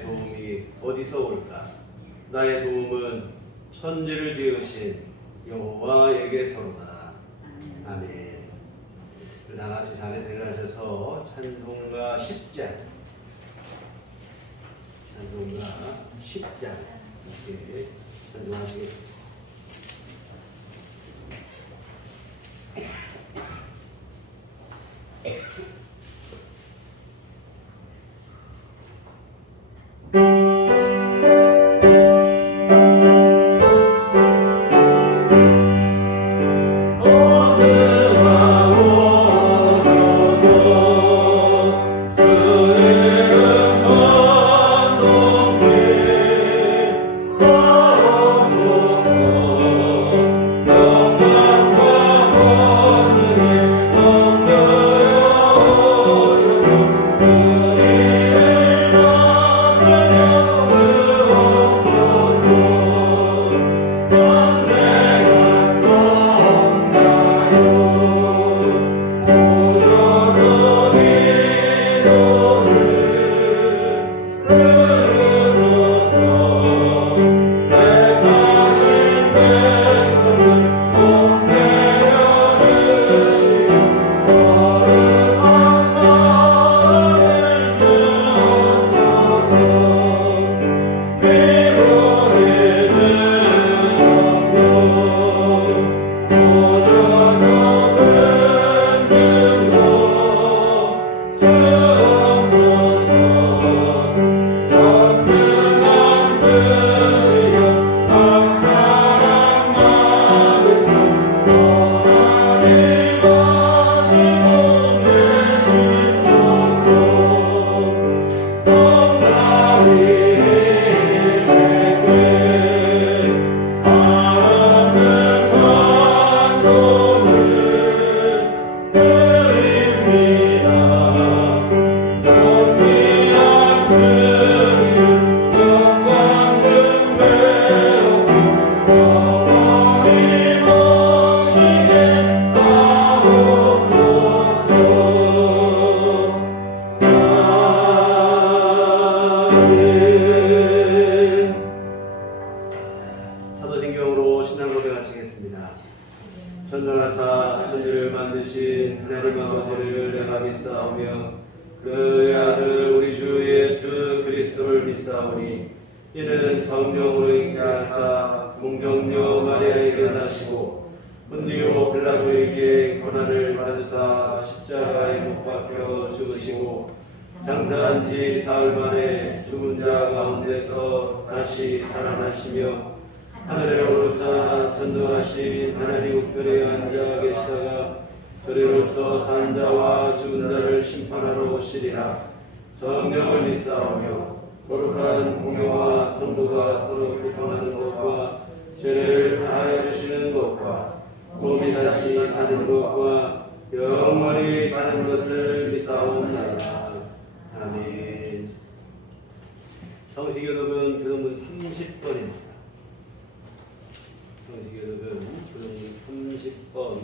나의 도움이 어디서 올까? 나의 도움은 천지를 지으신 여호와에게서로다. 아멘. 다 같이 자리를 하셔서 찬송가 10장, 찬송가 10장 이렇게 찬송하시겠습니다. 사도신경으로 신앙 고백하시겠습니다. 전능하사 천지를 만드신 하나님 아버지를 내가 믿사오며 그의 아들 우리 주 예수 그리스도를 믿사오니 이는 성령으로 잉태하사 동정녀 마리아에게 나시고 본디오 빌라도에게 고난을 받으사 십자가에 못 박혀 죽으시고 장사한 지 사흘 만에 죽은 자 가운데서 다시 살아나시며 하늘에 오르사 전능하신 하나님 우편에 앉아 계시다가 그리로서 산 자와 죽은 자를 심판하러 오시리라. 성령을 믿사오며 거룩한 공회와 성도가 서로 교통하는 것과 죄를 사하여 주시는 것과 몸이 다시 사는 것과 영원히 사는 것을 믿사옵나이다. 아멘. 성시교독은 교독문 30번입니다. 성시교독은 교독문 30번.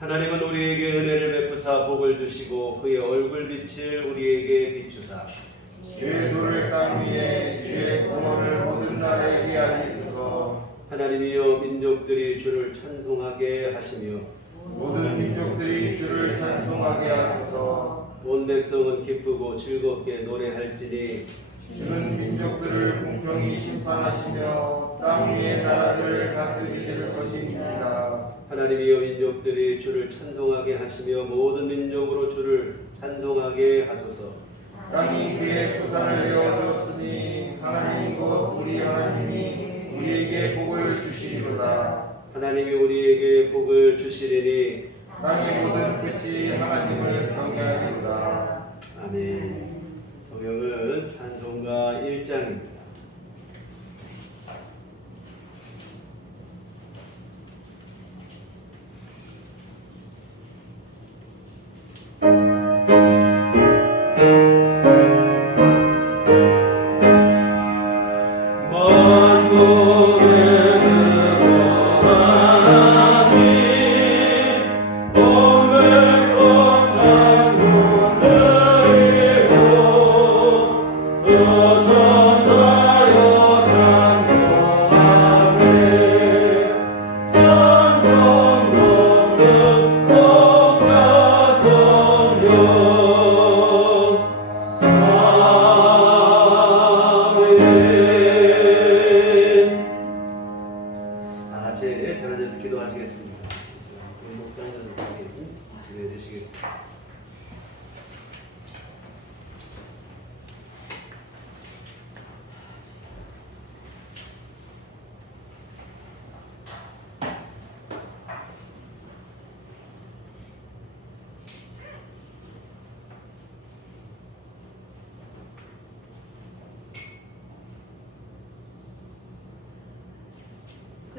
하나님은 우리에게 은혜를 베푸사 복을 주시고 그의 얼굴빛을 우리에게 비추사 주의 도를 땅 위에 주의 공헌을 모든 나라에게 알리소서. 하나님이여 민족들이 주를 찬송하게 하시며 모든 민족들이 주를 찬송하게 하소서. 온 백성은 기쁘고 즐겁게 노래할지니 주는 민족들을 공평히 심판하시며 땅 위의 나라들을 다스리실 것입니다. 하나님이여 민족들이 주를 찬송하게 하시며 모든 민족으로 주를 찬송하게 하소서. 땅이 그의 수산을 내어주었으니 하나님 곧 우리 하나님이 우리에게 복을 주시리로다. 하나님이 우리에게 복을 주시리니 땅의 모든 끝이 하나님을 경외하리로다. 아멘. 성경은 찬송가 1장입니다.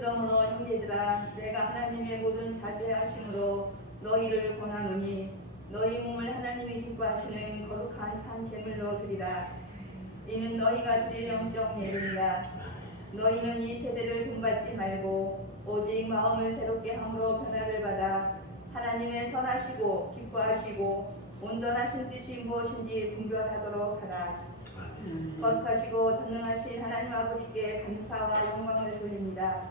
그러므로 형제들아 내가 하나님의 모든 자비하심으로 너희를 권하노니 너희 몸을 하나님이 기뻐하시는 거룩한 산 제물로 드리라. 이는 너희가 드릴 영적 예배니라. 너희는 이 세대를 본받지 말고 오직 마음을 새롭게 함으로 변화를 받아 하나님의 선하시고 기뻐하시고 온전하신 뜻이 무엇인지 분별하도록 하라. 거룩하시고 전능하신 하나님 아버지께 감사와 영광을 돌립니다.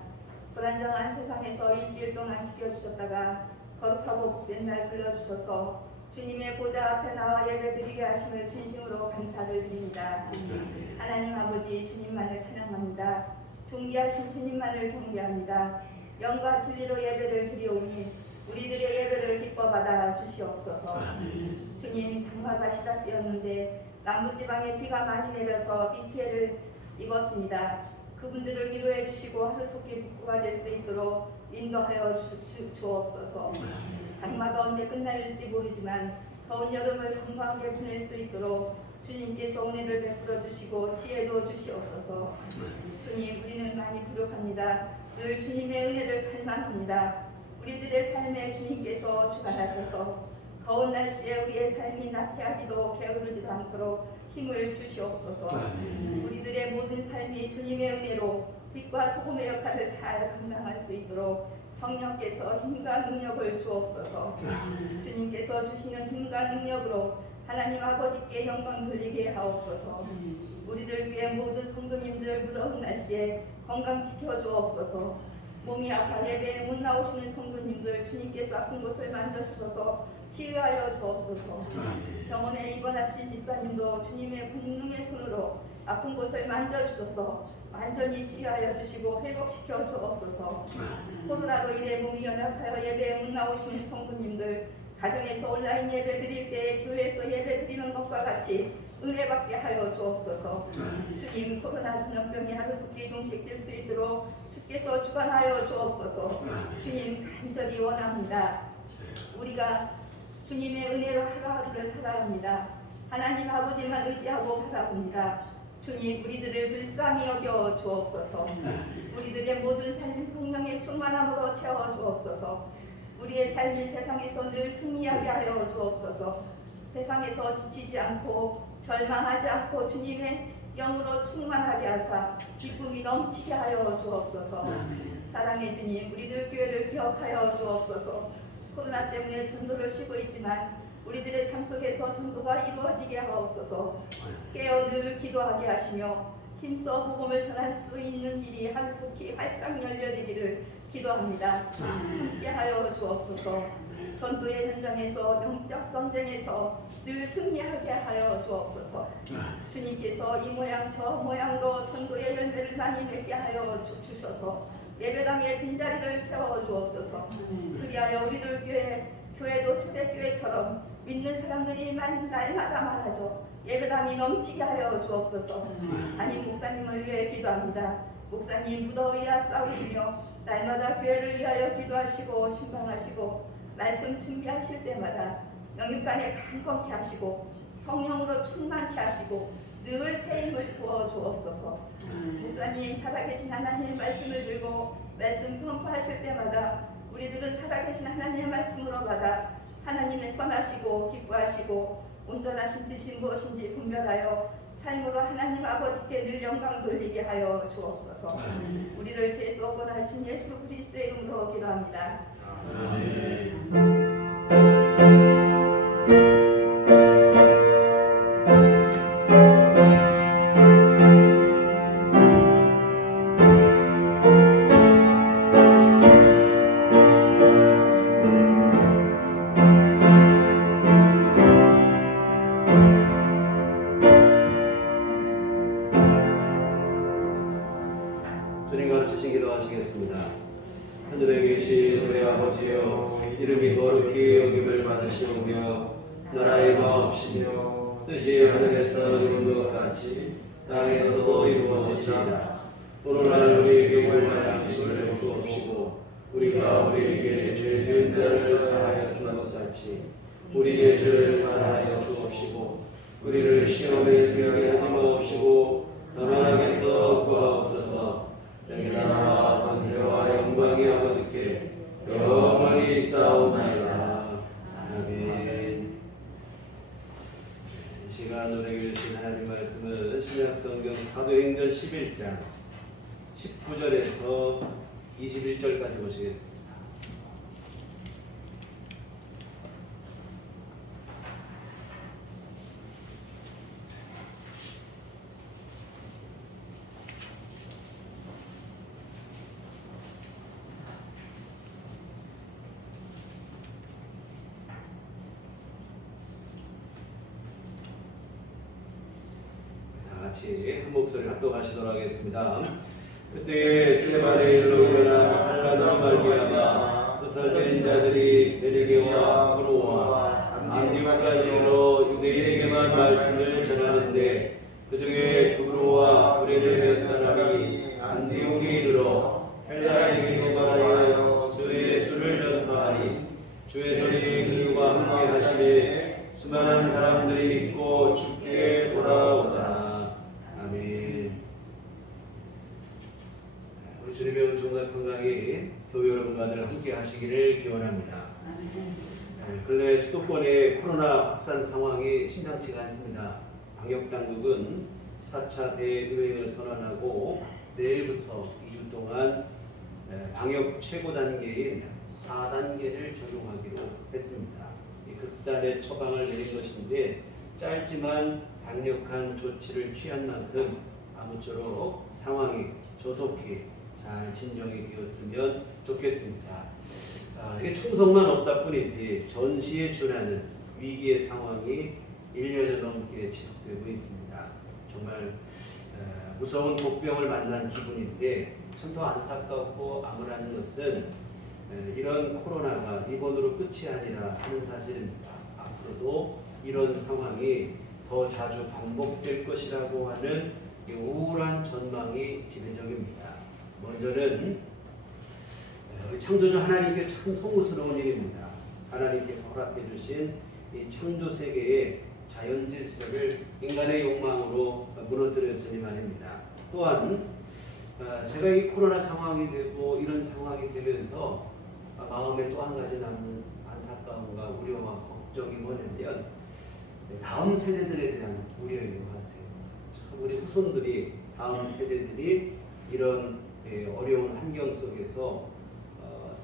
불안정한 세상에서 일주일 동안 지켜주셨다가 거룩하고 복된 날 불러주셔서 주님의 보좌 앞에 나와 예배드리게 하심을 진심으로 감사를 드립니다. 하나님 아버지 주님만을 찬양합니다. 존귀하신 주님만을 경배합니다. 영과 진리로 예배를 드리오니 우리들의 예배를 기뻐 받아 주시옵소서. 주님 장마가 시작되었는데 남부지방에 비가 많이 내려서 비 피해를 입었습니다. 그분들을 위로해 주시고 하루속히 복구가 될 수 있도록 인도하여 주옵소서. 장마가 언제 끝날지 모르지만 더운 여름을 건강하게 보낼 수 있도록 주님께서 은혜를 베풀어 주시고 지혜도 주시옵소서. 주님 우리는 많이 부족합니다. 늘 주님의 은혜를 갈망합니다. 우리들의 삶에 주님께서 주관하셔서 더운 날씨에 우리의 삶이 나태하지도 게으르지도 않도록 힘을 주시옵소서. 우리들의 모든 삶이 주님의 은혜로 빛과 소금의 역할을 잘 감당할 수 있도록 성령께서 힘과 능력을 주옵소서. 주님께서 주시는 힘과 능력으로 하나님 아버지께 영광 돌리게 하옵소서. 우리들 교회 모든 성도님들 무더운 날씨에 건강 지켜주옵소서. 몸이 아파 예배에 못 나오시는 성도님들 주님께서 아픈 곳을 만져주셔서 치유하여 주옵소서. 병원에 입원하신 집사님도 주님의 권능의 손으로 아픈 곳을 만져주셔서 완전히 치유하여 주시고 회복시켜 주옵소서. 코로나로 인해 몸이 연약하여 예배에 못 나오시는 성도님들 가정에서 온라인 예배 드릴 때 교회에서 예배 드리는 것과 같이 은혜 받게 하여 주옵소서. 주님 코로나 전염병이 하루속히 종식될 수 있도록 주께서 주관하여 주옵소서. 주님 간절히 원합니다. 우리가 주님의 은혜로 하루하루를 살아갑니다. 하나님 아버지만 의지하고 바라봅니다. 주님 우리들을 불쌍히 여겨 주옵소서. 우리들의 모든 삶 성령의 충만함으로 채워 주옵소서. 우리의 삶이 세상에서 늘 승리하게 하여 주옵소서. 세상에서 지치지 않고 절망하지 않고 주님의 영으로 충만하게 하사 기쁨이 넘치게 하여 주옵소서. 사랑의 주님 우리들 교회를 기억하여 주옵소서. 코로나 때문에 전도를 쉬고 있지만 우리들의 삶 속에서 전도가 이루어지게 하옵소서. 깨어 늘 기도하게 하시며 힘써 복음을 전할 수 있는 일이 하루속히 활짝 열려지기를 기도합니다. 함께하여 주옵소서. 전도의 현장에서 영적 전쟁에서 늘 승리하게 하여 주옵소서. 주님께서 이 모양 저 모양으로 전도의 열매를 많이 맺게 하여 주셔서 예배당의 빈자리를 채워 주옵소서. 그리하여 우리들 교회도 초대교회처럼 믿는 사람들이 날마다 많아져 예배당이 넘치게 하여 주옵소서. 아니 목사님을 위해 기도합니다. 목사님 무더위와 싸우시며 날마다 교회를 위하여 기도하시고 신방하시고 말씀 준비하실 때마다 영육간에 강건케 하시고 성령으로 충만케 하시고 늘 새 힘을 부어 주옵소서. 목사님 살아계신 하나님의 말씀을 들고 말씀 선포하실 때마다 우리들은 살아계신 하나님의 말씀으로 받아 하나님의 선하시고 기뻐하시고 온전하신 뜻이 무엇인지 분별하여 삶으로 하나님 아버지께 늘 영광 돌리게 하여 주옵소서. 우리를 죄에서 구원하신 예수 그리스도의 이름으로 기도합니다. 아멘. 주님 가르치신 기도하시겠습니다. 하늘에 계신 우리 아버지여 이름이 거룩히 여김을 받으시오며 나라의 마옵시며 뜻이 하늘에서 이룬 것 같이 땅에서도 이루어지이다. 오늘날 우리에게 일용할 양식을 주옵시고 우리가 우리에게 죄 지은 자를 사하여 준 것 같이 우리의 죄를 사하여 주옵시고 우리를 시험에 들게 하지 마옵시고 다만 악에서 구하옵소서. 내게 나라와 권세와 11장 19절에서 21절까지 보시겠습니다. 같이 한 목소리 합독하시도록 하겠습니다. 그때 스데반의 일로 일어나 환란으로 말미암아 흩어진 자들이 베르게와 고로와 안디옥까지 이르러 유대인에게만 말씀을 전하는데 그 중에 구브로와 구레네 몇 사람이 안디옥에 이르러 헬라인에게 말하여 주의 예수를 전파하니 주의 손이 그들과 함께 하시되 수많은 사람들이 믿고 주께 돌아오더라. 아멘. 우리 주님의 은총과 평강이 교회 여러분과 늘 함께 하시기를 기원합니다. 근래 수도권의 코로나 확산 상황이 심상치가 않습니다. 방역당국은 4차 대유행을 선언하고 내일부터 2주 동안 방역 최고 단계인 4단계를 적용하기로 했습니다. 극단의 처방을 내린 것인데 짧지만 강력한 조치를 취한 만큼 아무쪼록 상황이 조속히 잘 진정이 되었으면 좋겠습니다. 이게 총성만 없다 뿐이지 전시에 준하는 위기의 상황이 1년을 넘게 지속되고 있습니다. 정말 무서운 복병을 만난 기분인데 참 더 안타깝고 암울한 것은 이런 코로나가 이번으로 끝이 아니라 하는 사실입니다. 앞으로도 이런 상황이 더 자주 반복될 것이라고 하는 우울한 전망이 지배적입니다. 먼저는 창조주 하나님께 참 송구스러운 일입니다. 하나님께서 허락해 주신 이 창조 세계의 자연 질서를 인간의 욕망으로 무너뜨렸으니 말입니다. 또한 제가 이 코로나 상황이 되고 이런 상황이 되면서 마음에 또 한 가지 남는 안타까움과 우려와 걱정이 뭐냐면 다음 세대들에 대한 우려인 것 같아요. 참 우리 후손들이 다음 세대들이 이런 어려운 환경 속에서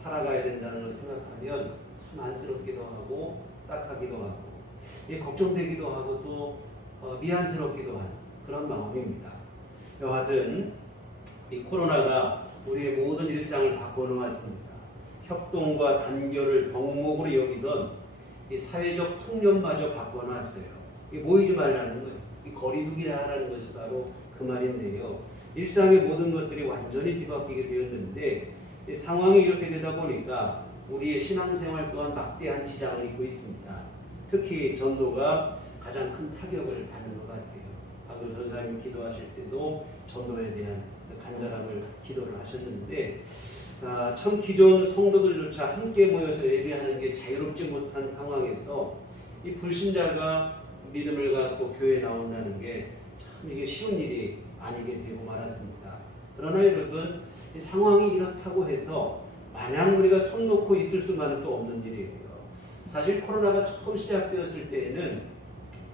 살아가야 된다는 걸 생각하면 참 안쓰럽기도 하고 딱하기도 하고 걱정되기도 하고 또 미안스럽기도 한 그런 마음입니다. 여하튼 이 코로나가 우리의 모든 일상을 바꿔놓았습니다. 협동과 단결을 덕목으로 여기던 이 사회적 통념마저 바꿔놨어요. 모이지 말라는 거예요. 이 거리두기를 하라는 것이 바로 그 말인데요. 일상의 모든 것들이 완전히 뒤바뀌게 되었는데 이 상황이 이렇게 되다 보니까 우리의 신앙생활 또한 막대한 지장을 입고 있습니다. 특히 전도가 가장 큰 타격을 받는 것 같아요. 방금 전사님 기도하실 때도 전도에 대한 간절함을 기도를 하셨는데 참 기존 성도들조차 함께 모여서 예배하는 게 자유롭지 못한 상황에서 이 불신자가 믿음을 갖고 교회에 나온다는 게 참 이게 쉬운 일이 아니게 되고 말았습니다. 그러나 여러분 이 상황이 이렇다고 해서 마냥 우리가 손 놓고 있을 수만은 또 없는 일이에요. 사실 코로나가 처음 시작되었을 때에는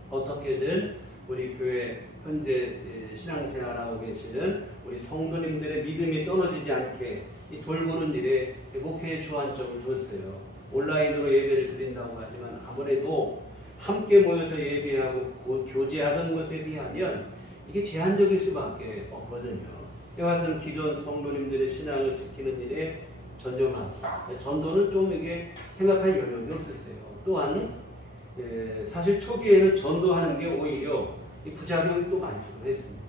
어떻게든 우리 교회 현재 신앙생활하고 계시는 우리 성도님들의 믿음이 떨어지지 않게 이 돌보는 일에 목회의 주안점을 뒀어요. 온라인으로 예배를 드린다고 하지만 아무래도 함께 모여서 예배하고 교제하던 것에 비하면 이게 제한적일 수밖에 없거든요. 이와 같은 기존 성도님들의 신앙을 지키는 일에 전념하고 전도는 좀 이게 생각할 여력이 없었어요. 또한 사실 초기에는 전도하는 게 오히려 이 부작용이 또 많기도 했습니다.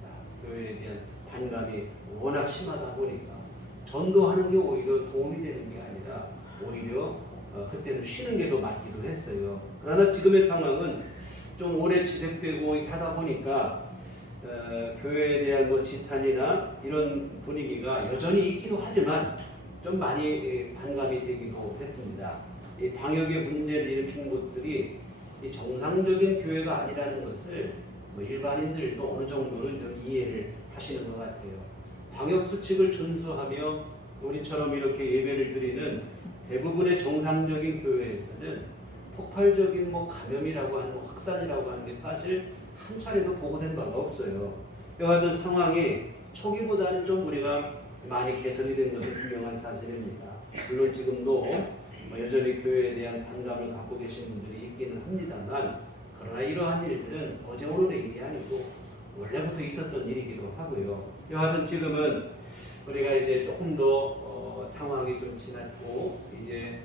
교회에 대한 반감이 워낙 심하다 보니까 전도하는 게 오히려 도움이 되는 게 아니라 오히려 그때는 쉬는 게 더 맞기도 했어요. 그러나 지금의 상황은 좀 오래 지속되고 하다 보니까 교회에 대한 지탄이나 이런 분위기가 여전히 있기도 하지만 좀 많이 반감이 되기도 했습니다. 이 방역의 문제를 일으킨 곳들이 이 정상적인 교회가 아니라는 것을 일반인들도 어느 정도는 좀 이해를 하시는 것 같아요. 방역 수칙을 준수하며 우리처럼 이렇게 예배를 드리는 대부분의 정상적인 교회에서는 폭발적인 감염이라고 하는 확산이라고 하는 게 사실 한 차례도 보고된 바가 없어요. 이와 같은 상황이 초기보다는 좀 우리가 많이 개선이 된 것은 분명한 사실입니다. 물론 지금도 여전히 교회에 대한 반감을 갖고 계신 분들이 있기는 합니다만, 그러나 이러한 일들은 어제 오늘의 일이 아니고 원래부터 있었던 일이기도 하고요. 여하튼 지금은 우리가 이제 조금 더 상황이 좀 지났고 이제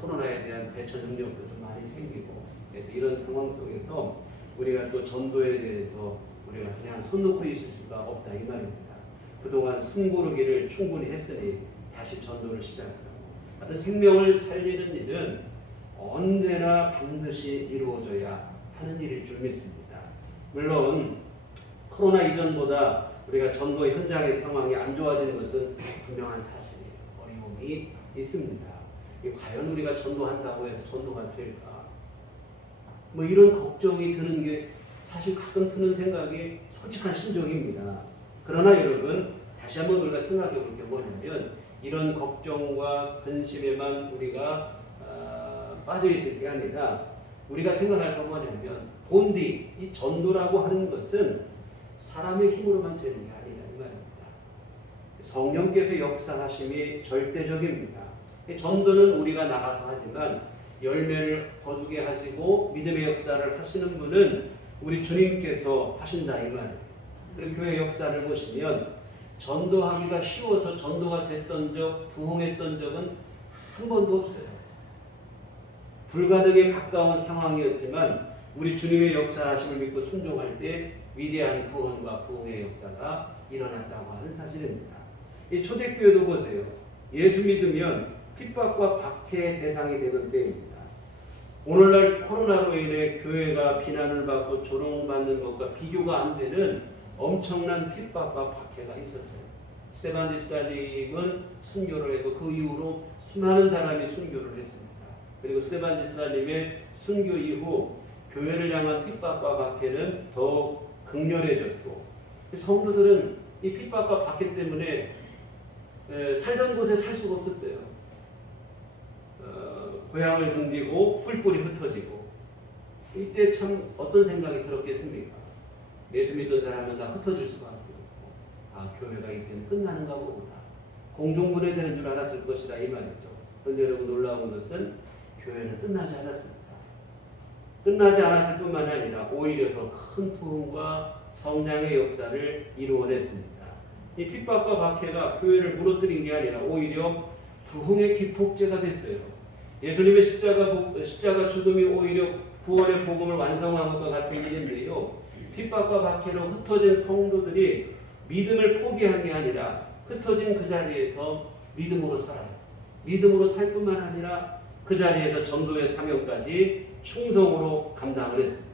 코로나에 대한 대처 능력도 좀 많이 생기고, 그래서 이런 상황 속에서 우리가 또 전도에 대해서 우리가 그냥 손 놓고 있을 수가 없다 이 말입니다. 그동안 숨고르기를 충분히 했으니 다시 전도를 시작하고, 어떤 생명을 살리는 일은 언제나 반드시 이루어져야 하는 일일 줄 믿습니다. 물론 코로나 이전보다 우리가 전도 현장의 상황이 안 좋아지는 것은 분명한 사실이에요. 어려움이 있습니다. 과연 우리가 전도한다고 해서 전도가 될까? 이런 걱정이 드는 게 사실 가끔 드는 생각이 솔직한 심정입니다. 그러나 여러분, 다시 한번 우리가 생각해 볼 게 뭐냐면, 이런 걱정과 근심에만 우리가 빠져 있을 게 아니라 우리가 생각할 건 뭐냐면, 본디 이 전도라고 하는 것은 사람의 힘으로만 되는 게 아니라 이 말입니다. 성령께서 역사하심이 절대적입니다. 전도는 우리가 나가서 하지만 열매를 거두게 하시고 믿음의 역사를 하시는 분은 우리 주님께서 하신다 이 말이에요. 그리고 교회 역사를 보시면 전도하기가 쉬워서 전도가 됐던 적, 부흥했던 적은 한 번도 없어요. 불가능에 가까운 상황이었지만 우리 주님의 역사하심을 믿고 순종할 때 위대한 구원과 부흥의 역사가 일어났다고 하는 사실입니다. 이 초대교회도 보세요. 예수 믿으면 핍박과 박해의 대상이 되는 때입니다. 오늘날 코로나로 인해 교회가 비난을 받고 조롱받는 것과 비교가 안 되는 엄청난 핍박과 박해가 있었어요. 스테반 집사님은 순교를 했고 그 이후로 수많은 사람이 순교를 했습니다. 그리고 스테반 집사님의 순교 이후 교회를 향한 핍박과 박해는 더욱 극렬해졌고, 성도들은 이 핍박과 박해 때문에 살던 곳에 살 수가 없었어요. 고향을 등지고 뿔뿔이 흩어지고, 이때 참 어떤 생각이 들었겠습니까? 예수 믿던 사람은 다 흩어질 수밖에 없고, 교회가 이제는 끝나는가 보구나, 공중분해되는 줄 알았을 것이다 이 말이죠. 그런데 여러분, 놀라운 것은 교회는 끝나지 않았습니다. 끝나지 않았을 뿐만 아니라 오히려 더 큰 부흥과 성장의 역사를 이루어냈습니다. 이 핍박과 박해가 교회를 무너뜨린 게 아니라 오히려 부흥의 기폭제가 됐어요. 예수님의 십자가 죽음이 오히려 구원의 복음을 완성한 것과 같은 일인데요. 핍박과 박해로 흩어진 성도들이 믿음을 포기한 게 아니라 흩어진 그 자리에서 믿음으로 살아요. 믿음으로 살 뿐만 아니라 그 자리에서 전도의 사명까지 충성으로 감당을 했습니다.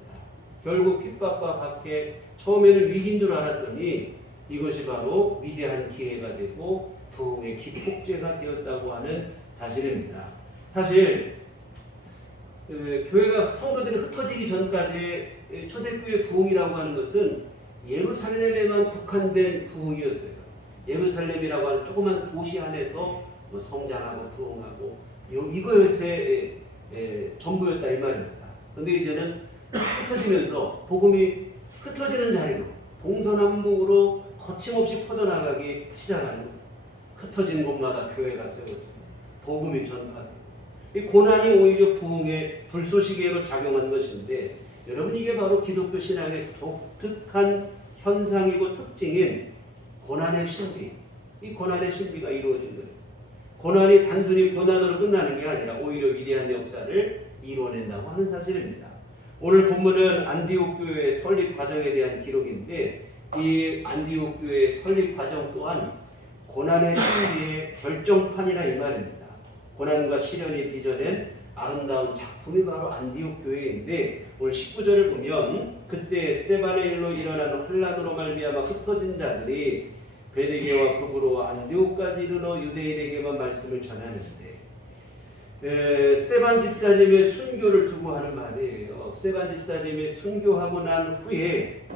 결국 핍박과 박해, 처음에는 위기인 줄 알았더니 이것이 바로 위대한 기회가 되고 부흥의 기폭제가 되었다고 하는 사실입니다. 사실 교회가 성도들이 흩어지기 전까지 초대교회 부흥이라고 하는 것은 예루살렘에만 국한된 부흥이었어요. 예루살렘이라고 하는 조그만 도시 안에서 성장하고 부흥하고 이것의 전부였다 이 말입니다. 그런데 이제는 흩어지면서 복음이 흩어지는 자리로 동서남북으로 거침없이 퍼져나가기 시작하는, 흩어진 곳마다 교회가 세워지고 복음이 전파되고, 이 고난이 오히려 부흥의 불쏘시개로 작용한 것인데, 여러분, 이게 바로 기독교 신앙의 독특한 현상이고 특징인 고난의 신비, 이 고난의 신비가 이루어진 거예요. 고난이 단순히 고난으로 끝나는 게 아니라 오히려 위대한 역사를 이루어낸다고 하는 사실입니다. 오늘 본문은 안디옥 교회의 설립 과정에 대한 기록인데, 이 안디옥 교회의 설립 과정 또한 고난의 신비의 결정판이라 이 말입니다. 고난과 시련이 빚어낸 아름다운 작품이 바로 안디옥 교회인데, 오늘 19절을 보면 그때 스데반의 일로 일어나는 혼란으로 말미암아 흩어진 자들이 베드게와 구브로 안디옥까지 이르러 유대인에게만 말씀을 전하는데, 스데반 집사님의 순교를 두고 하는 말이에요. 스데반 집사님이 순교하고 난 후에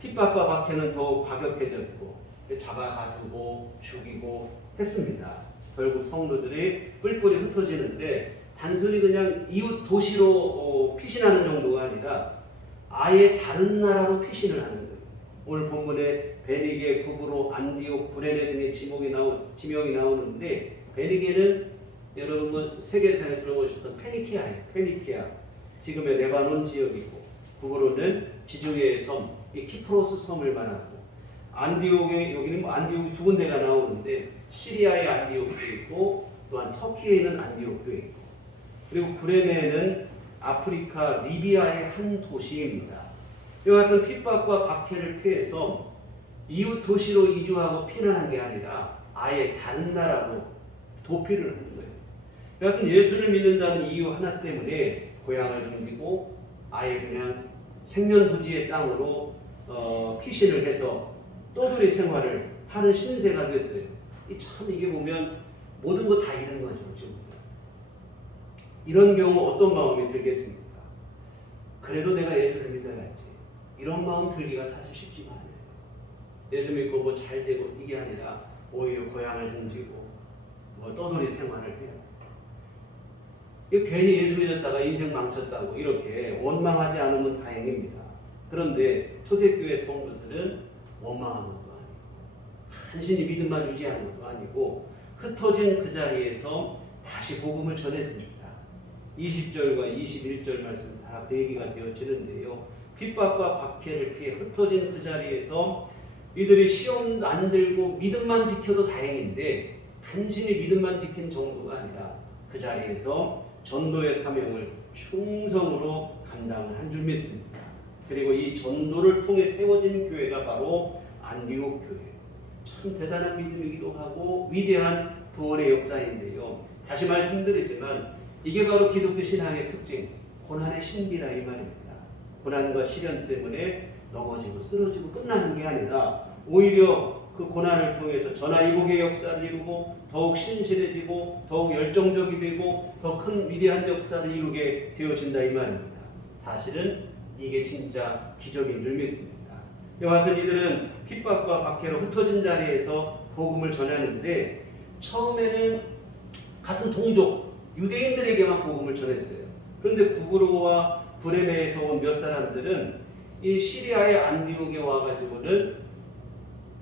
핍박과 박해는 더욱 과격해졌고 잡아가두고 죽이고 했습니다. 결국 성도들이 뿔뿔이 흩어지는데, 단순히 그냥 이웃 도시로 피신하는 정도가 아니라 아예 다른 나라로 피신을 하는 거예요. 오늘 본문에 베니게, 구브로, 안디옥, 구레네 등의 지명이 나오는데 베니게는 여러분 뭐 세계사에 들어보셨던 페니키아예요. 페니키아, 지금의 레바논 지역이고, 구브로는 지중해의 섬, 이 키프로스 섬을 말하고, 안디옥에 여기는 뭐 안디옥이 두 군데가 나오는데 시리아의 안디옥도 있고 또한 터키에 있는 안디옥도 있고, 그리고 구레네는 아프리카 리비아의 한 도시입니다. 이와 같은 핍박과 박해를 피해서 이웃 도시로 이주하고 피난한 게 아니라 아예 다른 나라로 도피를 하는 거예요. 이와 같은 예수를 믿는다는 이유 하나 때문에 고향을 등지고 아예 그냥 생면부지의 땅으로 피신을 해서 떠돌이 생활을 하는 신세가 됐어요. 참 이게 보면 모든 거 다 잃은 거죠. 지금. 이런 경우 어떤 마음이 들겠습니까? 그래도 내가 예수를 믿어야지. 이런 마음 들기가 사실 쉽지가 않아요. 예수 믿고 뭐 잘 되고 이게 아니라 오히려 고향을 등지고 뭐 떠돌이 생활을 해요. 괜히 예수 믿었다가 인생 망쳤다고 이렇게 원망하지 않으면 다행입니다. 그런데 초대교회 성도들은 원망하는 것도 아니고 간신히 믿음만 유지하는 것도 아니고 흩어진 그 자리에서 다시 복음을 전했습니다. 20절과 21절 말씀 다 그 얘기가 되어지는데요. 핍박과 박해를 피해 흩어진 그 자리에서 이들이 시험 안 들고 믿음만 지켜도 다행인데 간신히 믿음만 지킨 정도가 아니라 그 자리에서 전도의 사명을 충성으로 감당을 한 줄 믿습니다. 그리고 이 전도를 통해 세워진 교회가 바로 안디옥 교회. 참 대단한 믿음이기도 하고 위대한 구원의 역사인데요. 다시 말씀드리지만 이게 바로 기독교 신앙의 특징, 고난의 신비라 이 말입니다. 고난과 시련 때문에 넘어지고 쓰러지고 끝나는 게 아니라 오히려 그 고난을 통해서 전화위복의 역사를 이루고 더욱 신실해지고 더욱 열정적이 되고 더 큰 위대한 역사를 이루게 되어진다 이 말입니다. 사실은 이게 진짜 기적인 줄 믿습니다. 이와 같은 이들은 핍박과 박해로 흩어진 자리에서 복음을 전하는데 처음에는 같은 동족 유대인들에게만 복음을 전했어요. 그런데 구브로와 구레네에서 온 몇 사람들은 이 시리아의 안디옥에 와가지고는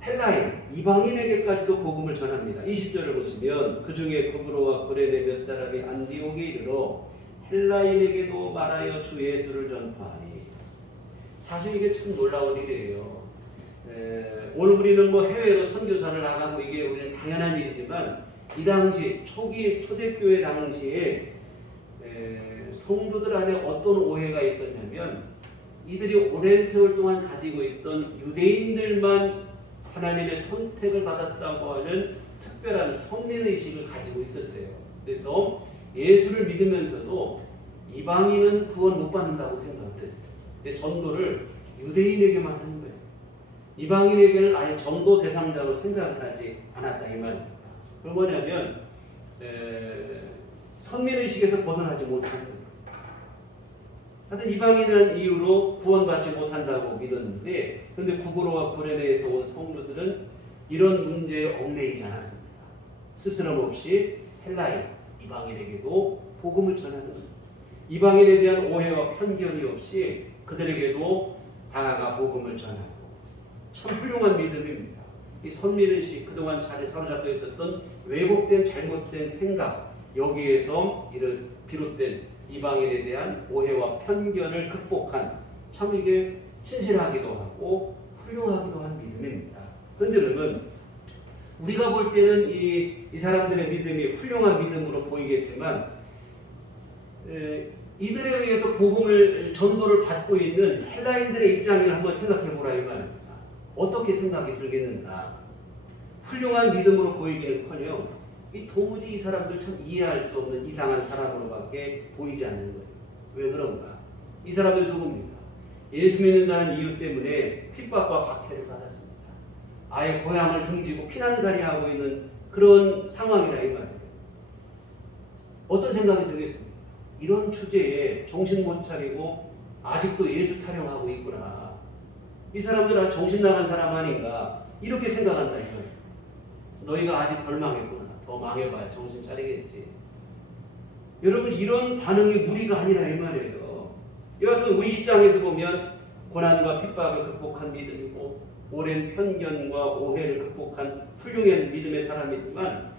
헬라인, 이방인에게까지도 복음을 전합니다. 20절을 보시면 그 중에 구브로와 구레네 몇 사람이 안디옥에 이르러 헬라인에게도 말하여 주 예수를 전파하니. 사실 이게 참 놀라운 일이에요. 오늘 우리는 뭐 해외로 선교사를 나가고 이게 우리는 당연한 일이지만 이 당시 초기 초대교회 당시에 성도들 안에 어떤 오해가 있었냐면 이들이 오랜 세월 동안 가지고 있던 유대인들만 하나님의 선택을 받았다고 하는 특별한 선민의식을 가지고 있었어요. 그래서 예수를 믿으면서도 이방인은 구원 못 받는다고 생각을 했어요. 전도를 유대인에게만 하는 거예요. 이방인에게는 아예 전도 대상자로 생각을 하지 않았다 이 말입니다. 그건 뭐냐면 선민의식에서 벗어나지 못하는 거예요. 하여튼 이방인이라는 이유로 구원받지 못한다고 믿었는데 그런데 구브로와 구레네에서 온 성도들은 이런 문제에 얽매이지 않았습니다. 스스럼 없이 헬라인, 이방인에게도 복음을 전하는 거예요. 이방인에 대한 오해와 편견이 없이 그들에게도 다가가 복음을 전하고 참 훌륭한 믿음입니다. 이 선민의식, 그동안 잘 사로잡혀 있었던 왜곡된 잘못된 생각, 여기에서 이런 비롯된 이방인에 대한 오해와 편견을 극복한 참 이게 신실하기도 하고 훌륭하기도 한 믿음입니다. 그런데 여러분 우리가 볼 때는 이 사람들의 믿음이 훌륭한 믿음으로 보이겠지만 이들에 의해서 복음을 전도를 받고 있는 헬라인들의 입장을 한번 생각해 보라 이 말입니다. 어떻게 생각이 들겠는가? 훌륭한 믿음으로 보이기는커녕 이 도무지 이 사람들 참 이해할 수 없는 이상한 사람으로밖에 보이지 않는 거예요. 왜 그런가? 이 사람들 누굽니까? 예수 믿는다는 이유 때문에 핍박과 박해를 받았습니다. 아예 고향을 등지고 피난살이하고 있는 그런 상황이라 이 말이에요. 어떤 생각이 들겠습니까? 이런 주제에 정신 못 차리고 아직도 예수 타령하고 있구나. 이 사람들 정신 나간 사람 아닌가? 이렇게 생각한다 이거예요. 너희가 아직 덜 망했구나. 더 망해봐야 정신 차리겠지. 여러분 이런 반응이 무리가 아니라 이 말이에요. 여하튼 우리 입장에서 보면 고난과 핍박을 극복한 믿음이고 오랜 편견과 오해를 극복한 훌륭한 믿음의 사람이지만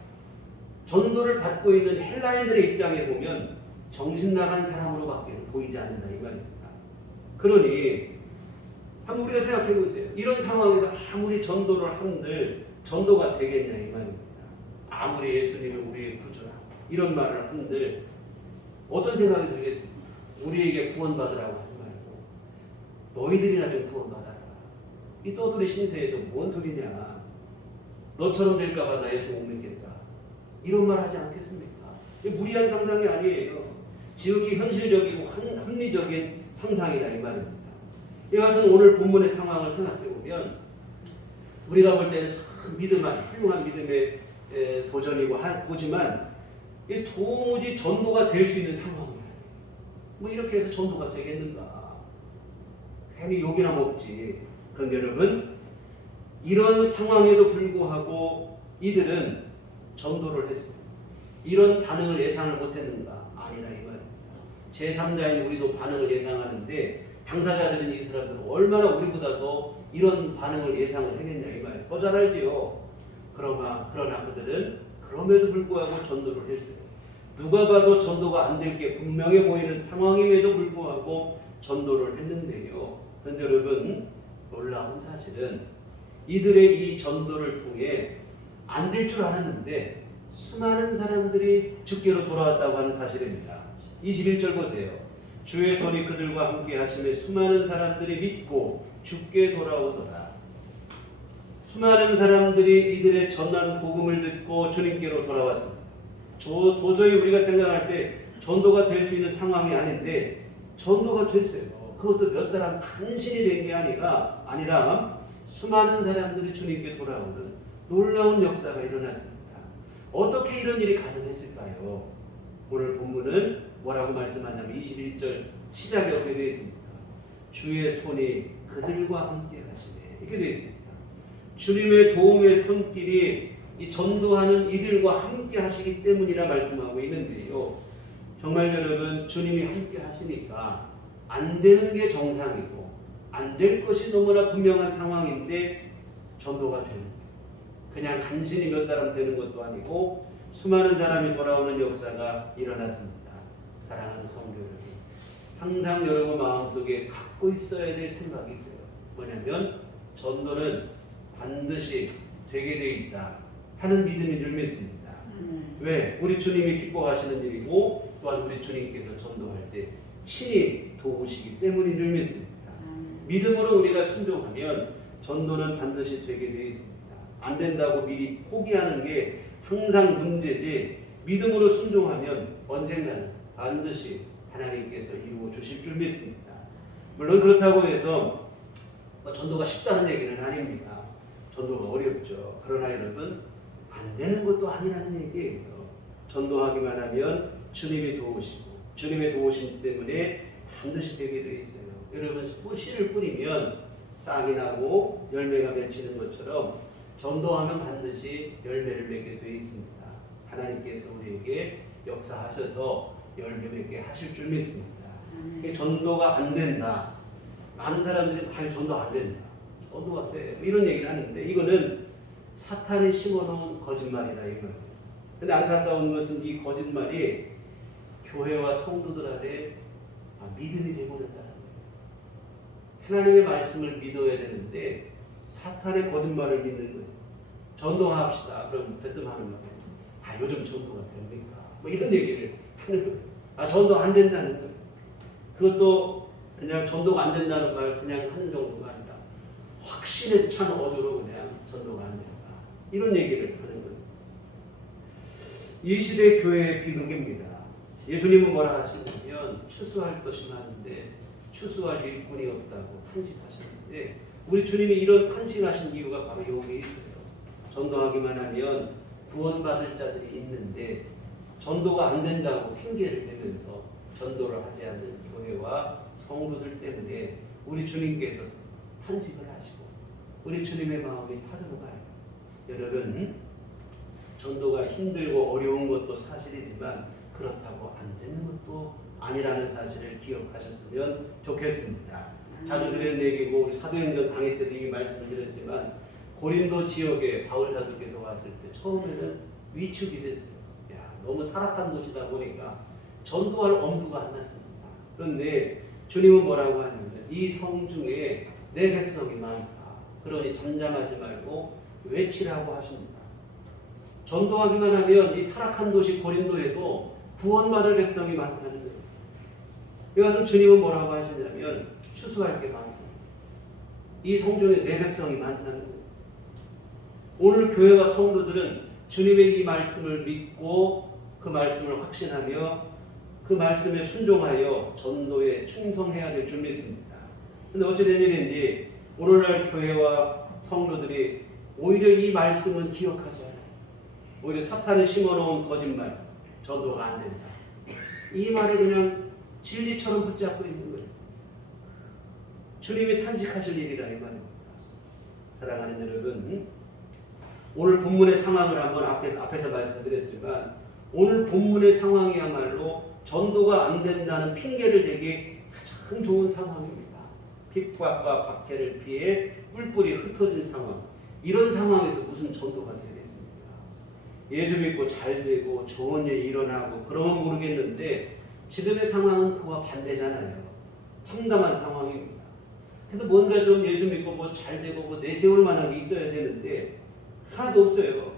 전도를 받고 있는 헬라인들의 입장에 보면 정신 나간 사람으로밖에 보이지 않는다 이 말입니다. 그러니 한번 우리가 생각해 보세요. 이런 상황에서 아무리 전도를 한들 전도가 되겠냐 이 말입니다. 아무리 예수님이 우리의 구주라 이런 말을 한들 어떤 생각이 들겠습니까? 우리에게 구원받으라고 하지 말고 너희들이나 좀 구원받아라. 이 떠돌이 신세에서 뭔 소리냐. 너처럼 될까봐 나 예수 못 믿겠다. 이런 말 하지 않겠습니까? 이게 무리한 상상이 아니에요. 지극히 현실적이고 합리적인 상상이다 이 말입니다. 이 같은 오늘 본문의 상황을 생각해 보면 우리가 볼 때는 참 훌륭한 믿음의 도전이고 보지만 도무지 전도가 될 수 있는 상황이에요. 뭐 이렇게 해서 전도가 되겠는가? 괜히 욕이나 먹지. 그런데 여러분 이런 상황에도 불구하고 이들은 전도를 했어요. 이런 반응을 예상을 못했는가? 아니라 이거예요. 제3자인 우리도 반응을 예상하는데 당사자들인 이 사람들은 얼마나 우리보다 더 이런 반응을 예상을 하겠냐 이 말이에요. 더 잘 알지요. 그러나 그들은 그럼에도 불구하고 전도를 했어요. 누가 봐도 전도가 안 될 게 분명해 보이는 상황임에도 불구하고 전도를 했는데요. 그런데 여러분 놀라운 사실은 이들의 이 전도를 통해 안 될 줄 알았는데 수많은 사람들이 주께로 돌아왔다고 하는 사실입니다. 21절 보세요. 주의 손이 그들과 함께 하심에 수많은 사람들이 믿고 주께 돌아오더라. 수많은 사람들이 이들의 전한 복음을 듣고 주님께로 돌아왔습니다. 도저히 우리가 생각할 때 전도가 될 수 있는 상황이 아닌데 전도가 됐어요. 그것도 몇 사람 간신히 된 게 아니라 수많은 사람들이 주님께 돌아오는 놀라운 역사가 일어났습니다. 어떻게 이런 일이 가능했을까요? 오늘 본문은 뭐라고 말씀하냐면 21절 시작에 어떻게 되어 있습니까? 주의 손이 그들과 함께 하시네. 이렇게 되어 있습니다. 주님의 도움의 손길이 이 전도하는 이들과 함께 하시기 때문이라 말씀하고 있는데요. 정말 여러분 주님이 함께 하시니까 안 되는 게 정상이고 안 될 것이 너무나 분명한 상황인데 전도가 되는 거예요. 그냥 간신히 몇 사람 되는 것도 아니고 수많은 사람이 돌아오는 역사가 일어났습니다. 사랑하는 성도 여러분, 항상 여러분 마음속에 갖고 있어야 될 생각이 있어요. 뭐냐면 전도는 반드시 되게 돼 있다 하는 믿음이 늘 믿습니다. 왜? 우리 주님이 기뻐하시는 일이고 또한 우리 주님께서 전도할 때 친히 도우시기 때문이 늘 믿습니다. 믿음으로 우리가 순종하면 전도는 반드시 되게 되어 있습니다. 안 된다고 미리 포기하는 게 항상 문제지 믿음으로 순종하면 언젠가는 반드시 하나님께서 이루어 주실 줄 믿습니다. 물론 그렇다고 해서 전도가 쉽다는 얘기는 아닙니다. 전도가 어렵죠. 그러나 여러분 안 되는 것도 아니라는 얘기예요. 전도하기만 하면 주님이 도우시고 주님의 도우심 때문에 반드시 되게 되어 있어요. 여러분 씨를 뿌리면 싹이 나고 열매가 맺히는 것처럼 전도하면 반드시 열매를 맺게 되어 있습니다. 하나님께서 우리에게 역사하셔서 열매 맺게 하실 줄 믿습니다. 전도가 안 된다. 많은 사람들이 전도 안 된다. 전도가 돼. 이런 얘기를 하는데 이거는 사탄이 심어놓은 거짓말이다 이거예요. 근데 안타까운 것은 이 거짓말이 교회와 성도들 안에 믿음이 되버렸다는 거예요. 하나님의 말씀을 믿어야 되는데 사탄의 거짓말을 믿는 거예요. 전도합시다. 그럼 대뜸하는 거예요. 요즘 전도가 됩니까? 뭐 이런 얘기를 하는 거예요. 전도 안 된다는 거예요. 그것도 그냥 전도가 안 된다는 말 그냥 하는 정도가 아니라 확신에 찬 어조로 그냥 전도가 안 된다. 이런 얘기를 하는 거예요. 이 시대 교회의 비극입니다. 예수님은 뭐라 하시냐면 추수할 것이 많은데 추수할 일꾼이 없다고 탄식하셨는데 우리 주님이 이런 탄식하신 이유가 바로 여기에 있어요. 전도하기만 하면 구원받을 자들이 있는데 전도가 안 된다고 핑계를 대면서 전도를 하지 않는 교회와 성도들 때문에 우리 주님께서 탄식을 하시고 우리 주님의 마음이 타들어가요. 여러분 전도가 힘들고 어려운 것도 사실이지만 그렇다고 안 되는 것도 아니라는 사실을 기억하셨으면 좋겠습니다. 자주 드리는 얘기고 우리 사도행전 강의 때도 이미 말씀드렸지만 고린도 지역에 바울 사도께서 왔을 때 처음에는 위축이 됐어요. 야, 너무 타락한 도시다 보니까 전도할 엄두가 안 났습니다. 그런데 주님은 뭐라고 하냐면 이 성 중에 내 백성이 많다. 그러니 잠잠하지 말고 외치라고 하십니다. 전도하기만 하면 이 타락한 도시 고린도에도 구원받을 백성이 많다는 거예요. 그래서 주님은 뭐라고 하시냐면 추수할 게 많다. 이 성중에 내 백성이 많다는 거예요. 오늘 교회와 성도들은 주님의 이 말씀을 믿고 그 말씀을 확신하며 그 말씀에 순종하여 전도에 충성해야 될 줄 믿습니다. 그런데 어찌된 일인지 오늘날 교회와 성도들이 오히려 이 말씀은 기억하지 않아요. 오히려 사탄이 심어놓은 거짓말, 전도가 안 된다. 이 말을 그냥 진리처럼 붙잡고 있는 거예요. 주님이 탄식하실 일이라 이 말입니다. 사랑하는 여러분, 오늘 본문의 상황을 한번 앞에서 말씀드렸지만 오늘 본문의 상황이야말로 전도가 안 된다는 핑계를 대기 가장 좋은 상황입니다. 핍박과 박해를 피해 뿔뿔이 흩어진 상황. 이런 상황에서 무슨 전도가 되겠습니까? 예수 믿고 잘 되고 좋은 일 일어나고 그러면 모르겠는데 지금의 상황은 그와 반대잖아요. 참담한 상황입니다. 근데 뭔가 좀 예수 믿고 뭐 잘 되고 뭐 내세울 만한 게 있어야 되는데 하나도 없어요.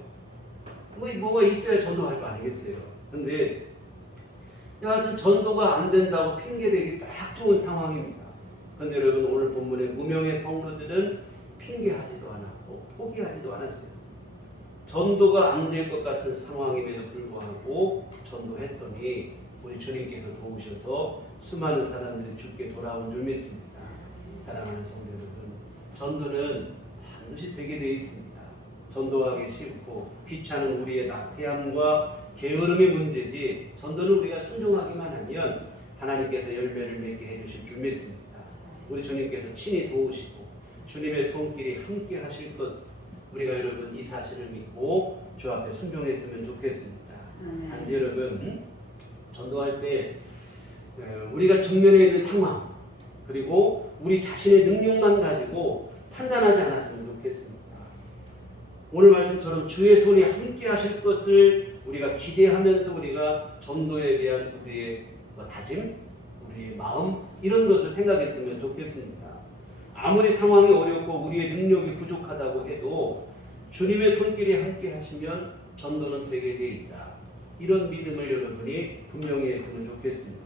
뭐가 있어야 전도할 거 아니겠어요? 근데 여하튼 전도가 안 된다고 핑계대기 딱 좋은 상황입니다. 그런데 여러분 오늘 본문의 무명의 성도들은 핑계하지도 않았고 포기하지도 않았어요. 전도가 안 될 것 같은 상황임에도 불구하고 전도했더니 우리 주님께서 도우셔서 수많은 사람들이 죽게 돌아온 줄 믿습니다. 사랑하는 성도 여러분, 전도는 반드시 되게 되어 있습니다. 전도하기 싫고 귀찮은 우리의 나태함과 게으름이 문제지 전도는 우리가 순종하기만 하면 하나님께서 열매를 맺게 해주실 줄 믿습니다. 우리 주님께서 친히 도우시고 주님의 손길이 함께 하실 것 우리가 여러분 이 사실을 믿고 주 앞에 순종했으면 좋겠습니다. 단지 여러분 전도할 때 우리가 직면해 있는 상황 그리고 우리 자신의 능력만 가지고 판단하지 않았으면 좋겠습니다. 오늘 말씀처럼 주의 손이 함께 하실 것을 우리가 기대하면서 우리가 전도에 대한 우리의 다짐, 우리의 마음 이런 것을 생각했으면 좋겠습니다. 아무리 상황이 어렵고 우리의 능력이 부족하다고 해도 주님의 손길이 함께 하시면 전도는 되게 돼 있다. 이런 믿음을 여러분이 분명히 했으면 좋겠습니다.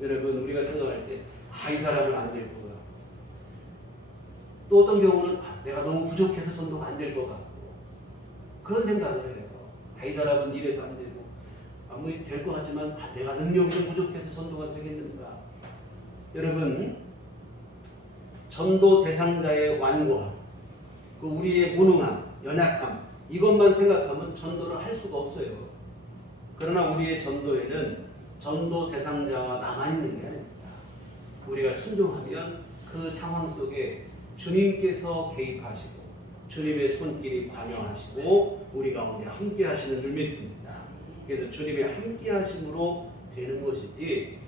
여러분 우리가 생각할 때 이 사람은 안 될 거야. 또 어떤 경우는 내가 너무 부족해서 전도가 안 될 것 같고 그런 생각을 해요. 이 사람은 이래서 안 되고 아무리 될 것 같지만 내가 능력이 좀 부족해서 전도가 되겠는가. 여러분 전도 대상자의 완고함, 우리의 무능함, 연약함 이것만 생각하면 전도를 할 수가 없어요. 그러나 우리의 전도에는 전도 대상자와 나만 있는 게 아닙니다. 우리가 순종하면 그 상황 속에 주님께서 개입하시고 주님의 손길이 관여하시고 우리 가운데 함께 하시는 줄 믿습니다. 그래서 주님의 함께 하심으로 되는 것이지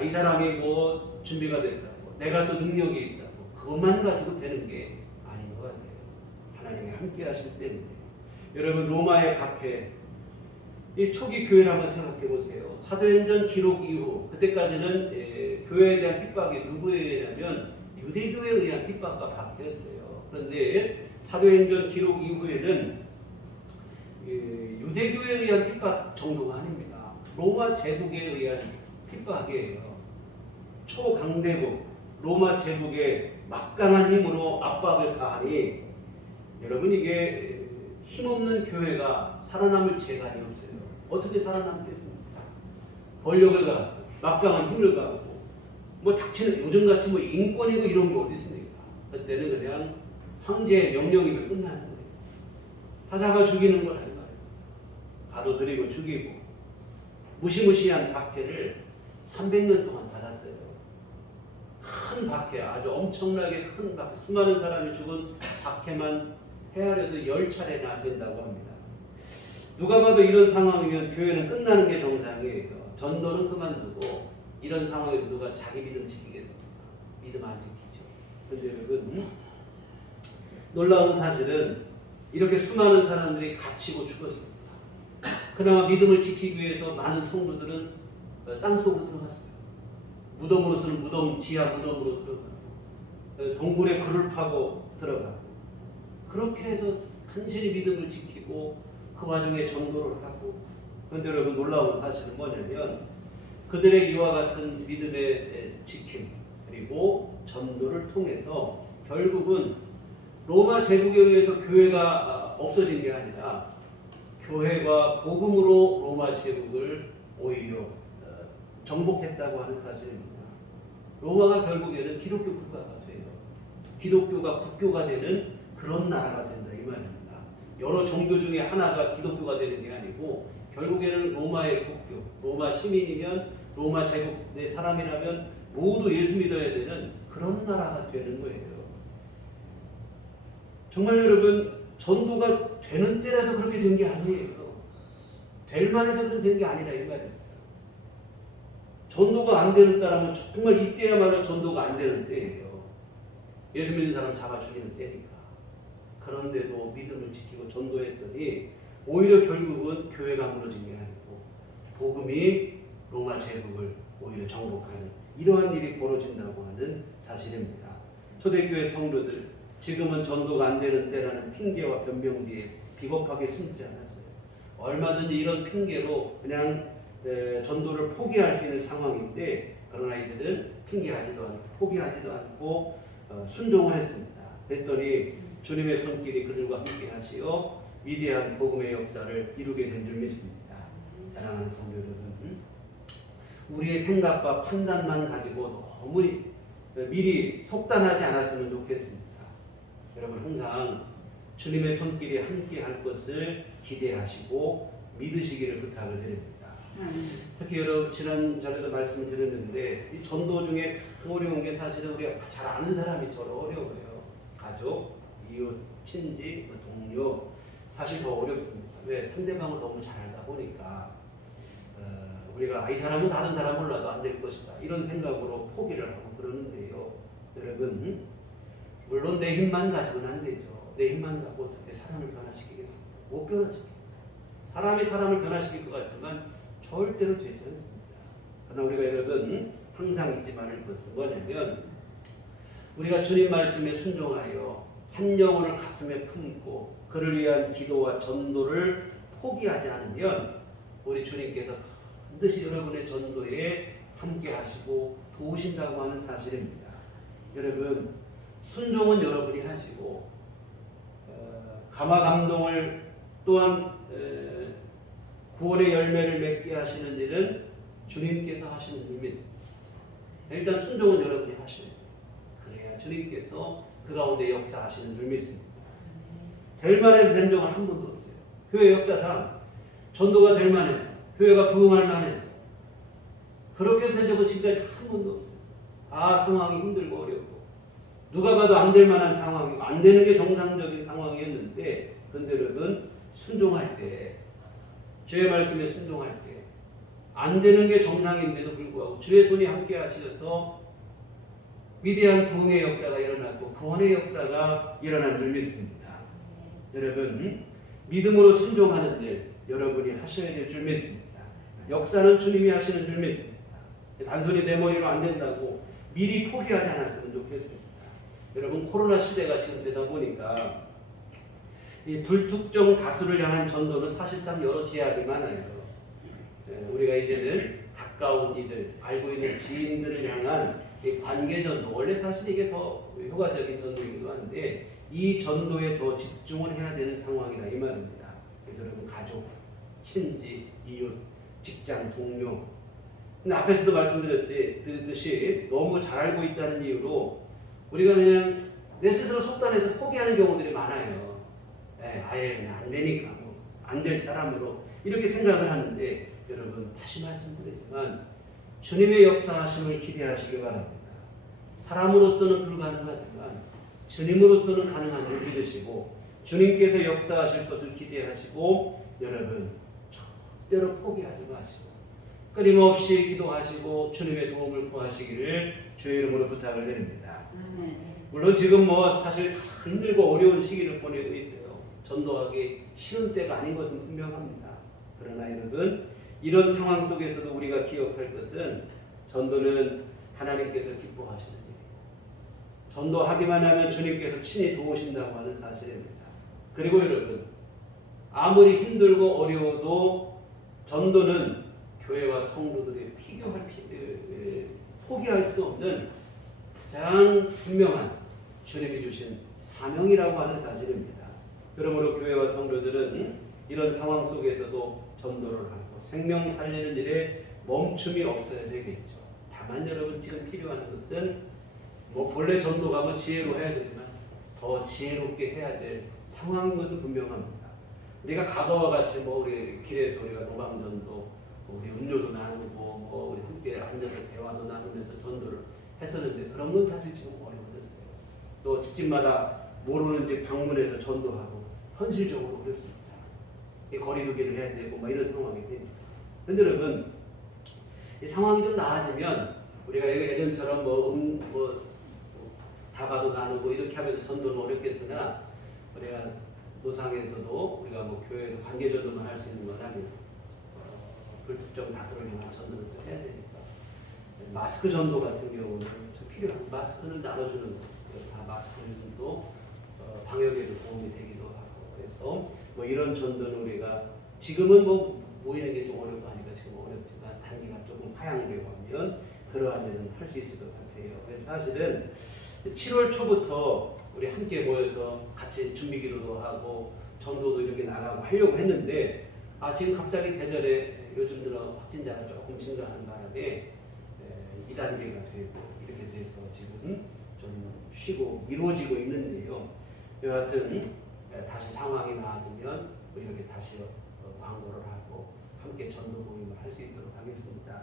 이 사람이 뭐 준비가 됐다고 내가 또 능력이 있다고 그것만 가지고 되는 게 아닌 것 같아요. 하나님이 함께 하실 때문에. 여러분 로마의 박해 이 초기 교회를 한번 생각해 보세요. 사도행전 기록 이후 그때까지는 교회에 대한 핍박이 누구에 의하면 유대교회에 의한 핍박과 박해였어요. 그런데 사도행전 기록 이후에는 유대교회에 의한 핍박 정도가 아닙니다. 로마 제국에 의한 핍박이에요. 초강대국 로마 제국의 막강한 힘으로 압박을 가하니 여러분 이게 힘없는 교회가 살아남을 재간이 없어요. 어떻게 살아남겠습니까? 권력을 가하고 막강한 힘을 가하고 뭐 닥치는 요즘같이 뭐 인권이고 이런 게 어디 있습니까? 그때는 그냥 황제의 명령이면 끝나는 거예요. 사자가 죽이는 걸 할 거예요. 가둬들이고 죽이고 무시무시한 박해를 300년 동안 받았어요. 큰 박해, 아주 엄청나게 큰 박해, 수많은 사람이 죽은 박해만 헤아려도 10차례나 된다고 합니다. 누가 봐도 이런 상황이면 교회는 끝나는 게 정상이에요. 전도는 그만두고 이런 상황에서 누가 자기 믿음 지키겠습니까? 믿음 안 지키죠. 근데 여러분, 놀라운 사실은 이렇게 수많은 사람들이 갇히고 죽었습니다. 그나마 믿음을 지키기 위해서 많은 성도들은 땅속으로 들어갔어요. 무덤으로서는 무덤, 지하 무덤으로 들어가고, 동굴에 굴을 파고 들어가고, 그렇게 해서 간신히 믿음을 지키고 그 와중에 전도를 하고. 그런데 여러분, 놀라운 사실은 뭐냐면 그들의 이와 같은 믿음의 지킴 그리고 전도를 통해서 결국은 로마 제국에 의해서 교회가 없어진 게 아니라 교회가 복음으로 로마 제국을 오히려 정복했다고 하는 사실입니다. 로마가 결국에는 기독교 국가가 돼요. 기독교가 국교가 되는 그런 나라가 된다 이 말입니다. 여러 종교 중에 하나가 기독교가 되는 게 아니고 결국에는 로마의 국교, 로마 시민이면 로마 제국 내 사람이라면 모두 예수 믿어야 되는 그런 나라가 되는 거예요. 정말 여러분, 전도가 되는 때라서 그렇게 된 게 아니에요. 될 만해서 그렇게 된 게 아니라 이 말입니다. 전도가 안 되는 때라면 정말 이때야말로 전도가 안 되는 때예요. 예수 믿는 사람 잡아 죽이는 때니까. 그런데도 믿음을 지키고 전도했더니 오히려 결국은 교회가 무너진 게 아니고 복음이 로마 제국을 오히려 정복하는 이러한 일이 벌어진다고 하는 사실입니다. 초대교회 성도들, 지금은 전도가 안 되는 때라는 핑계와 변명 뒤에 비겁하게 숨지 않았어요. 얼마든지 이런 핑계로 그냥 전도를 포기할 수 있는 상황인데, 그러나 이들은 핑계하지도 않고 포기하지도 않고 순종을 했습니다. 그랬더니 주님의 손길이 그들과 함께 하시어 위대한 복음의 역사를 이루게 된 줄 믿습니다. 사랑하는 성도 여러분, 우리의 생각과 판단만 가지고 너무 미리 속단하지 않았으면 좋겠습니다. 여러분, 항상 주님의 손길이 함께 할 것을 기대하시고 믿으시기를 부탁을 드립니다. 특히 여러분, 지난전에도 말씀을 드렸는데 이 전도 중에 어려운 게 사실은 우리가 잘 아는 사람이 저로 어려워요. 가족, 이웃, 친지, 동료, 사실 더 어렵습니다. 왜? 상대방을 너무 잘 알다 보니까 우리가 이 사람은 다른 사람 몰라도 안 될 것이다 이런 생각으로 포기를 하고 그러는데요. 여러분, 물론 내 힘만 가지고는 안 되죠. 내 힘만 가지고 어떻게 사람을 변화시키겠습니까? 못 변화시킵니다. 사람이 사람을 변화시킬 것 같지만 절대로 되지 않습니다. 그러나 우리가 여러분 항상 잊지 말을 것은 뭐냐면, 우리가 주님 말씀에 순종하여 한 영혼을 가슴에 품고 그를 위한 기도와 전도를 포기하지 않으면 우리 주님께서 반드시 여러분의 전도에 함께 하시고 도우신다고 하는 사실입니다. 여러분, 순종은 여러분이 하시고 감화 감동을 또한 구원의 열매를 맺게 하시는 일은 주님께서 하시는 줄 믿습니다. 일단 순종은 여러분이 하셔야 돼요. 그래야 주님께서 그 가운데 역사하시는 줄 믿습니다. 될 만해서 된 적은 한 번도 없어요. 교회 역사상 전도가 될 만해서, 교회가 부흥할 만해서 그렇게 해서 된 적은 지금까지 한 번도 없어요. 상황이 힘들고 어렵고 누가 봐도 안 될 만한 상황이고 안 되는 게 정상적인 상황이었는데, 그런데 여러분, 순종할 때, 주의 말씀에 순종할 때 안 되는 게 정상인데도 불구하고 주의 손이 함께 하셔서 위대한 부흥의 역사가 일어났고 구원의 역사가 일어난 줄 믿습니다. 여러분, 믿음으로 순종하는 일 여러분이 하셔야 될 줄 믿습니다. 역사는 주님이 하시는 줄 믿습니다. 단순히 내 머리로 안 된다고 미리 포기하지 않았으면 좋겠습니다. 여러분, 코로나 시대가 지금 되다 보니까 이 불특정 다수를 향한 전도는 사실상 여러 제약이 많아요. 우리가 이제는 가까운 이들, 알고 있는 지인들을 향한 관계 전도, 원래 사실 이게 더 효과적인 전도이기도 한데 이 전도에 더 집중을 해야 되는 상황이다 이 말입니다. 그래서 여러분, 가족, 친지, 이웃, 직장, 동료, 근데 앞에서도 말씀드렸듯이 너무 잘 알고 있다는 이유로 우리가 그냥 내 스스로 속단해서 포기하는 경우들이 많아요. 아예 그냥 안 되니까 안 될 사람으로 이렇게 생각을 하는데, 여러분, 다시 말씀드리지만 주님의 역사하심을 기대하시기 바랍니다. 사람으로서는 불가능하지만 주님으로서는 가능한 줄 믿으시고 주님께서 역사하실 것을 기대하시고, 여러분, 절대로 포기하지 마시고 끊임없이 기도하시고 주님의 도움을 구하시기를 주의 이름으로 부탁을 드립니다. 물론 지금 뭐 사실 힘들고 어려운 시기를 보내고 있어요. 전도하기 쉬운 때가 아닌 것은 분명합니다. 그러나 여러분, 이런 상황 속에서도 우리가 기억할 것은 전도는 하나님께서 기뻐하시는 일이에요. 전도하기만 하면 주님께서 친히 도우신다고 하는 사실입니다. 그리고 여러분, 아무리 힘들고 어려워도 전도는 교회와 성도들이 포기할 수 없는 가장 분명한 주님이 주신 사명이라고 하는 사실입니다. 그러므로 교회와 성도들은 이런 상황 속에서도 전도를 하고 생명 살리는 일에 멈춤이 없어야 되겠죠. 다만 여러분, 지금 필요한 것은 뭐 본래 전도가 뭐 지혜로 해야 되지만 더 지혜롭게 해야 될 상황인 것은 분명합니다. 우리가 과거와 같이 뭐 우리 길에서 우리가 노방전도, 우리 음료도 나누고 우리 함께 앉아서 대화도 나누면서 전도를 했었는데 그런 건 사실 지금 어려워졌어요. 또 집집마다 모르는 집 방문해서 전도하고 현실적으로 어렵습니다. 거리두기를 해야 되고 뭐 이런 상황이 됩니다. 그런데 여러분, 이 상황이 좀 나아지면 우리가 예전처럼 다가도 나누고 이렇게 하면서 전도는 어렵겠으나 우리가 노상에서도 우리가 뭐 교회 관계 전도만 할 수 있는 건 아니고 불특정 다수를 향한 전도를 또 해야 되니까 마스크 전도 같은 경우는 좀 필요한, 마스크는 나눠주는 거, 다 마스크도 방역에도 도움이 되기도 하고, 그래서 뭐 이런 전도는 우리가 지금은 뭐 모이는 게 좀 어렵고 하니까 지금 어렵지만 단기가 조금 하향이 되고 하면 그러한 일은 할 수 있을 것 같아요. 그래서 사실은 7월 초부터 우리 함께 모여서 같이 준비기도도 하고 전도도 이렇게 나가고 하려고 했는데 지금 갑자기 대전에 요즘 들어 확진자가 조금 증가하는 바람에 2단계가 되고 이렇게 돼서 지금 좀 쉬고 미뤄지고 있는데요. 여하튼 다시 상황이 나아지면 이렇게 다시 광고를 하고 함께 전도 모임을 할 수 있도록 하겠습니다.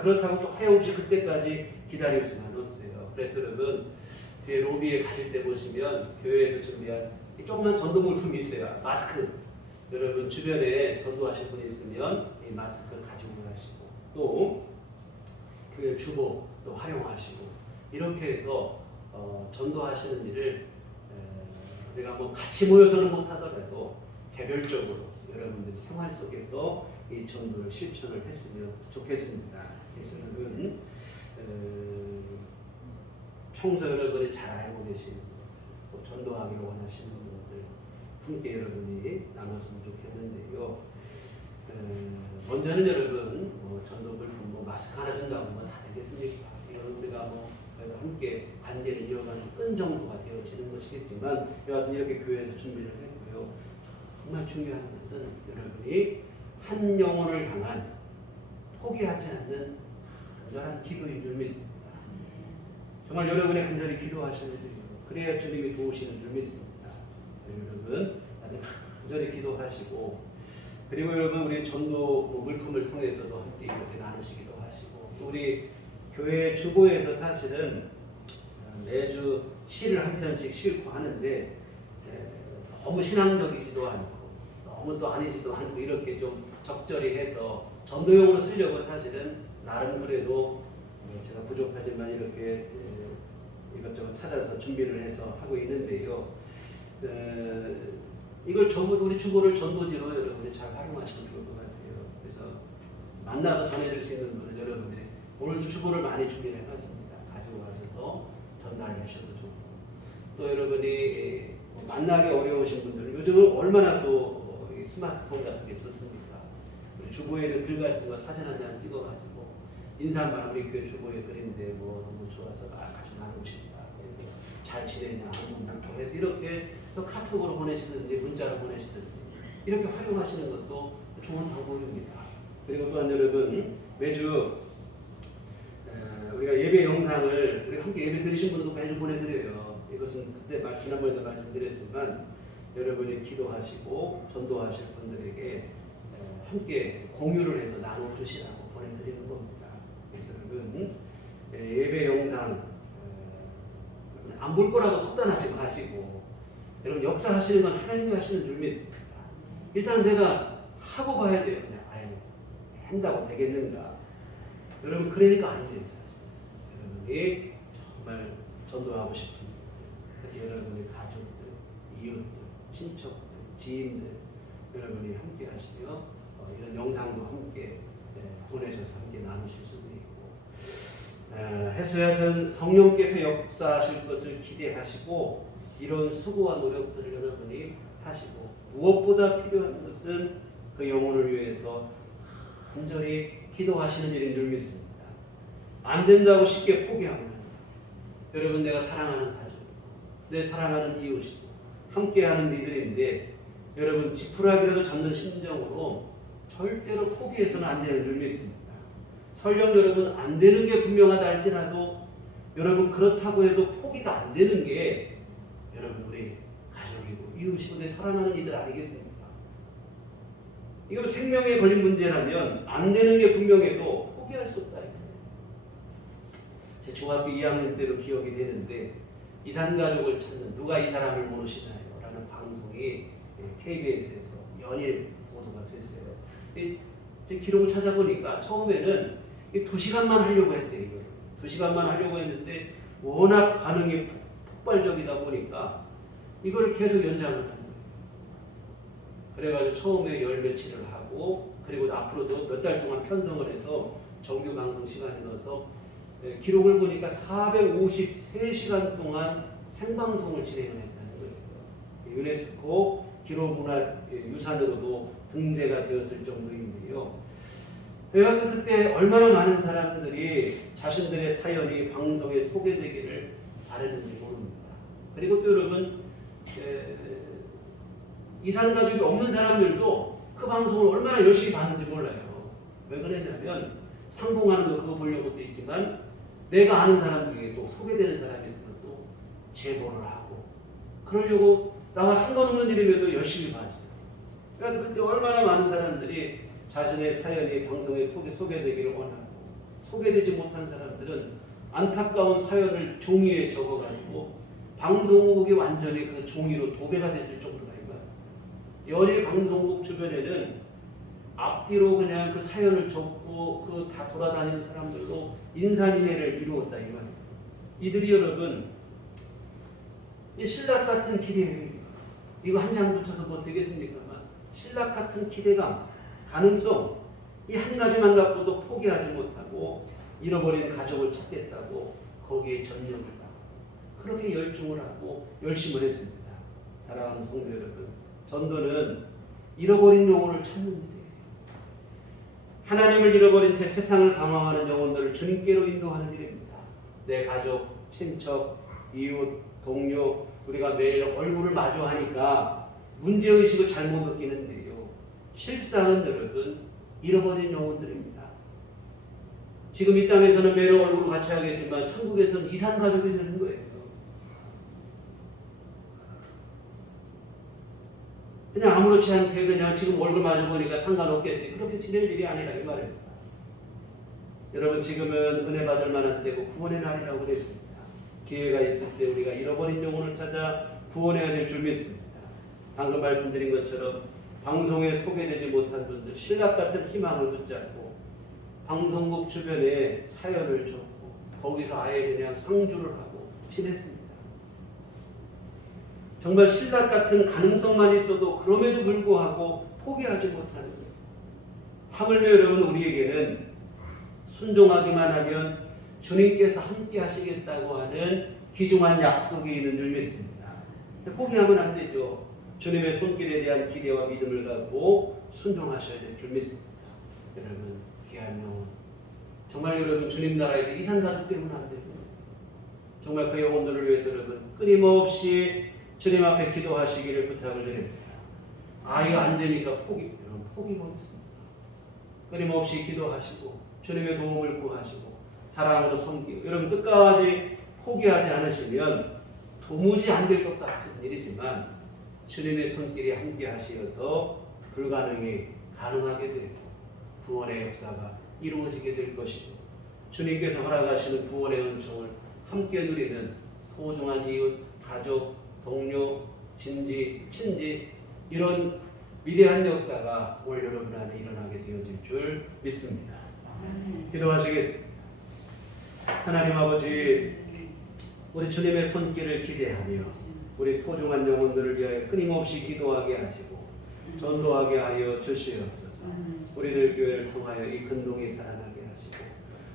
그렇다고 또 하염없이 그때까지 기다릴 수는 없어요. 그래서 여러분, 뒤에 로비에 가실 때 보시면 교회에서 준비한 조그만 전도 물품이 있어요. 마스크. 여러분 주변에 전도하실 분이 있으면 이 마스크를 가지고 가시고 또 교회 주보 또 활용하시고 이렇게 해서 전도하시는 일을 우리가 뭐 같이 모여서는 못하더라도 개별적으로 여러분들이 생활 속에서 이 전도를 실천을 했으면 좋겠습니다. 그래서 여러분 평소 여러분이 잘 알고 계시는 또 전도하기를 원하시는 분들 함께 여러분이 나눴으면 좋겠는데요. 먼저는 여러분 전도 물품 마스크 하나 준다고 뭐 다 되겠습니까? 이건 우리가 그래도 함께 관계를 이어가는 끈 정도가 되어지는 것이겠지만 여하튼 이렇게 교회에서 준비를 했고요. 정말 중요한 것은 여러분이 한 영혼을 향한 포기하지 않는 간절한 기도인 줄 믿습니다. 정말 여러분의 간절히 기도하시는 줄 그래야 주님이 도우시는 줄 믿습니다. 여러분 아주 간절히 기도하시고 그리고 여러분 우리 전도 물품을 통해서도 함께 이렇게 나누시기도 하시고 또 우리 교회 주보에서 사실은 매주 시를 한 편씩 싣고 하는데 너무 신앙적이지도 않고 너무 또 아니지도 않고 이렇게 좀 적절히 해서 전도용으로 쓰려고 사실은 나름 그래도 제가 부족하지만 이렇게 이것저것 찾아서 준비를 해서 하고 있는데요. 이걸 전부 우리 주보를 전도지로 여러분이 잘 활용하시면 좋을 것 같아요. 그래서 만나서 전해줄 수 있는 분은 여러분들이 오늘도 주보를 많이 준비를 해놨습니다. 가지고 가셔서 전달하셔도 좋고 또 여러분이 만나기 어려우신 분들은 요즘은 얼마나 또 스마트폰 같은 게 좋습니까? 우리 주보에는 글 같은 거 사진 한 장 찍어가지고 인사말 우리 교회 주보에 그린데 너무 좋아서 같이 나누고 싶다. 잘 지내냐 한번 통해서 이렇게 또 카톡으로 보내시든지 문자로 보내시든지 이렇게 활용하시는 것도 좋은 방법입니다. 그리고 또한 여러분 매주 우리가 예배 영상을 우리 함께 예배 드리신 분도 매주 보내드려요. 이것은 그때 지난번에도 말씀드렸지만 여러분이 기도하시고 전도하실 분들에게 함께 공유를 해서 나눠주시라고 보내드리는 겁니다. 그래서 여러분 예배 영상 안 볼 거라고 속단하지 마시고 여러분 역사하시는 건 하나님이 하시는 줄 믿습니다. 일단 내가 하고 봐야 돼요. 그냥 한다고 되겠는가? 여러분 그러니까 안 돼요. 여러분이 정말 전도하고 싶은 특히 여러분의 가족들, 이웃들, 친척들, 지인들 여러분이 함께 하시며 이런 영상도 함께 보내셔서 함께 나누실 수도 있고 해서야든 성령께서 역사하실 것을 기대하시고 이런 수고와 노력들을 여러분이 하시고 무엇보다 필요한 것은 그 영혼을 위해서 간절히 기도하시는 일인 줄 믿습니다. 안 된다고 쉽게 포기하면 여러분 내가 사랑하는 가족, 내 사랑하는 이웃이고 함께하는 이들인데 여러분 지푸라기라도 잡는 심정으로 절대로 포기해서는 안 되는 줄 믿습니다. 설령 여러분 안 되는 게 분명하다 할지라도 여러분 그렇다고 해도 포기가 안 되는 게 여러분 우리 가족이고 이웃이고 내 사랑하는 이들 아니겠습니까? 이거 생명에 걸린 문제라면 안 되는 게 분명해도 포기할 수 없다. 제 중학교 2학년 때로 기억이 되는데 이산가족을 찾는 누가 이 사람을 모르시나요? 라는 방송이 KBS에서 연일 보도가 됐어요. 제 기록을 찾아보니까 처음에는 2시간만 하려고 했대요. 2시간만 하려고 했는데 워낙 반응이 폭발적이다 보니까 이걸 계속 연장을 한 거예요. 그래가지고 처음에 열 며칠을 하고 그리고 앞으로도 몇 달 동안 편성을 해서 정규 방송 시간에 넣어서 기록을 보니까 453시간 동안 생방송을 진행을 했다는 거예요. 유네스코 기록문화유산으로도 등재가 되었을 정도인데요. 여하튼 그때 얼마나 많은 사람들이 자신들의 사연이 방송에 소개되기를 바랐는지 모릅니다. 그리고 또 여러분 이산가족이 없는 사람들도 그 방송을 얼마나 열심히 봤는지 몰라요. 왜 그랬냐면 상봉하는 거 그거 보려고 도 있지만 내가 아는 사람 중에 또 소개되는 사람이 있으면 또 제보를 하고 그러려고 나와 상관없는 일임에도 열심히 봤어요. 그래서 그때 얼마나 많은 사람들이 자신의 사연이 방송에 소개되기를 원하고 소개되지 못한 사람들은 안타까운 사연을 종이에 적어가지고 방송국이 완전히 그 종이로 도배가 됐을 정도다 이거예요. 연일 방송국 주변에는 앞뒤로 그냥 그 사연을 적고 그 다 돌아다니는 사람들로 인산인해를 이루었다 이 말이에요. 이들이 여러분 이 신락 같은 기대 이거 한 장 붙여서 뭐 되겠습니까만 신락 같은 기대감 가능성 이 한 가지만 갖고도 포기하지 못하고 잃어버린 가족을 찾겠다고 거기에 전념을 하고 그렇게 열중을 하고 열심을 했습니다. 사랑하는 성도 여러분, 전도는 잃어버린 영혼을 찾는 일이에요. 하나님을 잃어버린 채 세상을 방황하는 영혼들을 주님께로 인도하는 일입니다. 내 가족, 친척, 이웃, 동료 우리가 매일 얼굴을 마주하니까 문제의식을 잘못 느끼는데요. 실상은 여러분 잃어버린 영혼들입니다. 지금 이 땅에서는 매일 얼굴을 같이 하겠지만 천국에서는 이산가족이 되는 거예요. 그냥 아무렇지 않게 그냥 지금 얼굴 마주 보니까 상관없겠지 그렇게 지낼 일이 아니라 이 말입니다. 여러분 지금은 은혜 받을 만한 때고 구원의 날이라고 그랬습니다. 기회가 있을 때 우리가 잃어버린 영혼을 찾아 구원해야 될 줄 믿습니다. 방금 말씀드린 것처럼 방송에 소개되지 못한 분들 신락 같은 희망을 붙잡고 방송국 주변에 사연을 적고 거기서 아예 그냥 상주를 하고 지냈습니다. 정말 신락 같은 가능성만 있어도 그럼에도 불구하고 포기하지 못하는 거예요. 하물며 여러분 우리에게는 순종하기만 하면 주님께서 함께 하시겠다고 하는 귀중한 약속이 있는 줄 믿습니다. 포기하면 안 되죠. 주님의 손길에 대한 기대와 믿음을 갖고 순종하셔야 될 줄 믿습니다. 여러분 귀한 영혼 정말 여러분 주님 나라에서 이산가족 때문에 안 되고 정말 그 영혼들을 위해서 여러분 끊임없이 주님 앞에 기도하시기를 부탁을 드립니다. 이거 안 되니까 포기가 없습니다. 끊임없이 기도하시고 주님의 도움을 구하시고 사랑으로 섬기고 여러분 끝까지 포기하지 않으시면 도무지 안 될 것 같은 일이지만 주님의 손길이 함께 하시어서 불가능이 가능하게 되고 구원의 역사가 이루어지게 될 것이고 주님께서 허락하시는 구원의 은총을 함께 누리는 소중한 이웃, 가족, 동료, 친지 이런 위대한 역사가 올 여러분 안에 일어나게 되어질 줄 믿습니다. 기도하시겠습니다. 하나님 아버지 우리 주님의 손길을 기대하며 우리 소중한 영혼들을 위하여 끊임없이 기도하게 하시고 전도하게 하여 주시옵소서. 우리들 교회를 통하여 이 근동이 살아나게 하시고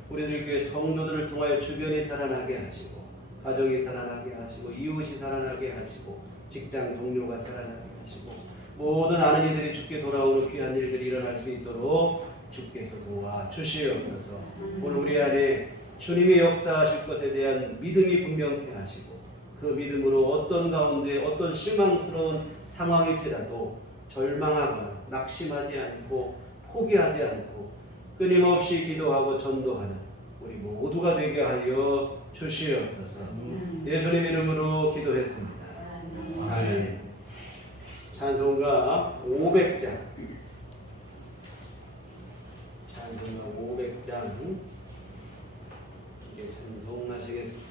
우리들 교회 성도들을 통하여 주변이 살아나게 하시고 가정이 살아나게 하시고 이웃이 살아나게 하시고 직장 동료가 살아나게 하시고 모든 아는 이들이 주께 돌아오는 귀한 일들이 일어날 수 있도록 주께서 도와 주시옵소서. 오늘 우리 안에 주님이 역사하실 것에 대한 믿음이 분명케 하시고 그 믿음으로 어떤 가운데 어떤 실망스러운 상황일지라도 절망하거나 낙심하지 않고 포기하지 않고 끊임없이 기도하고 전도하는 우리 모두가 되게 하여 주시옵소서. 예수님 이름으로 기도했습니다. 아멘. 찬송가 500장. 찬송가 500장. 이제 찬송하시겠습니다.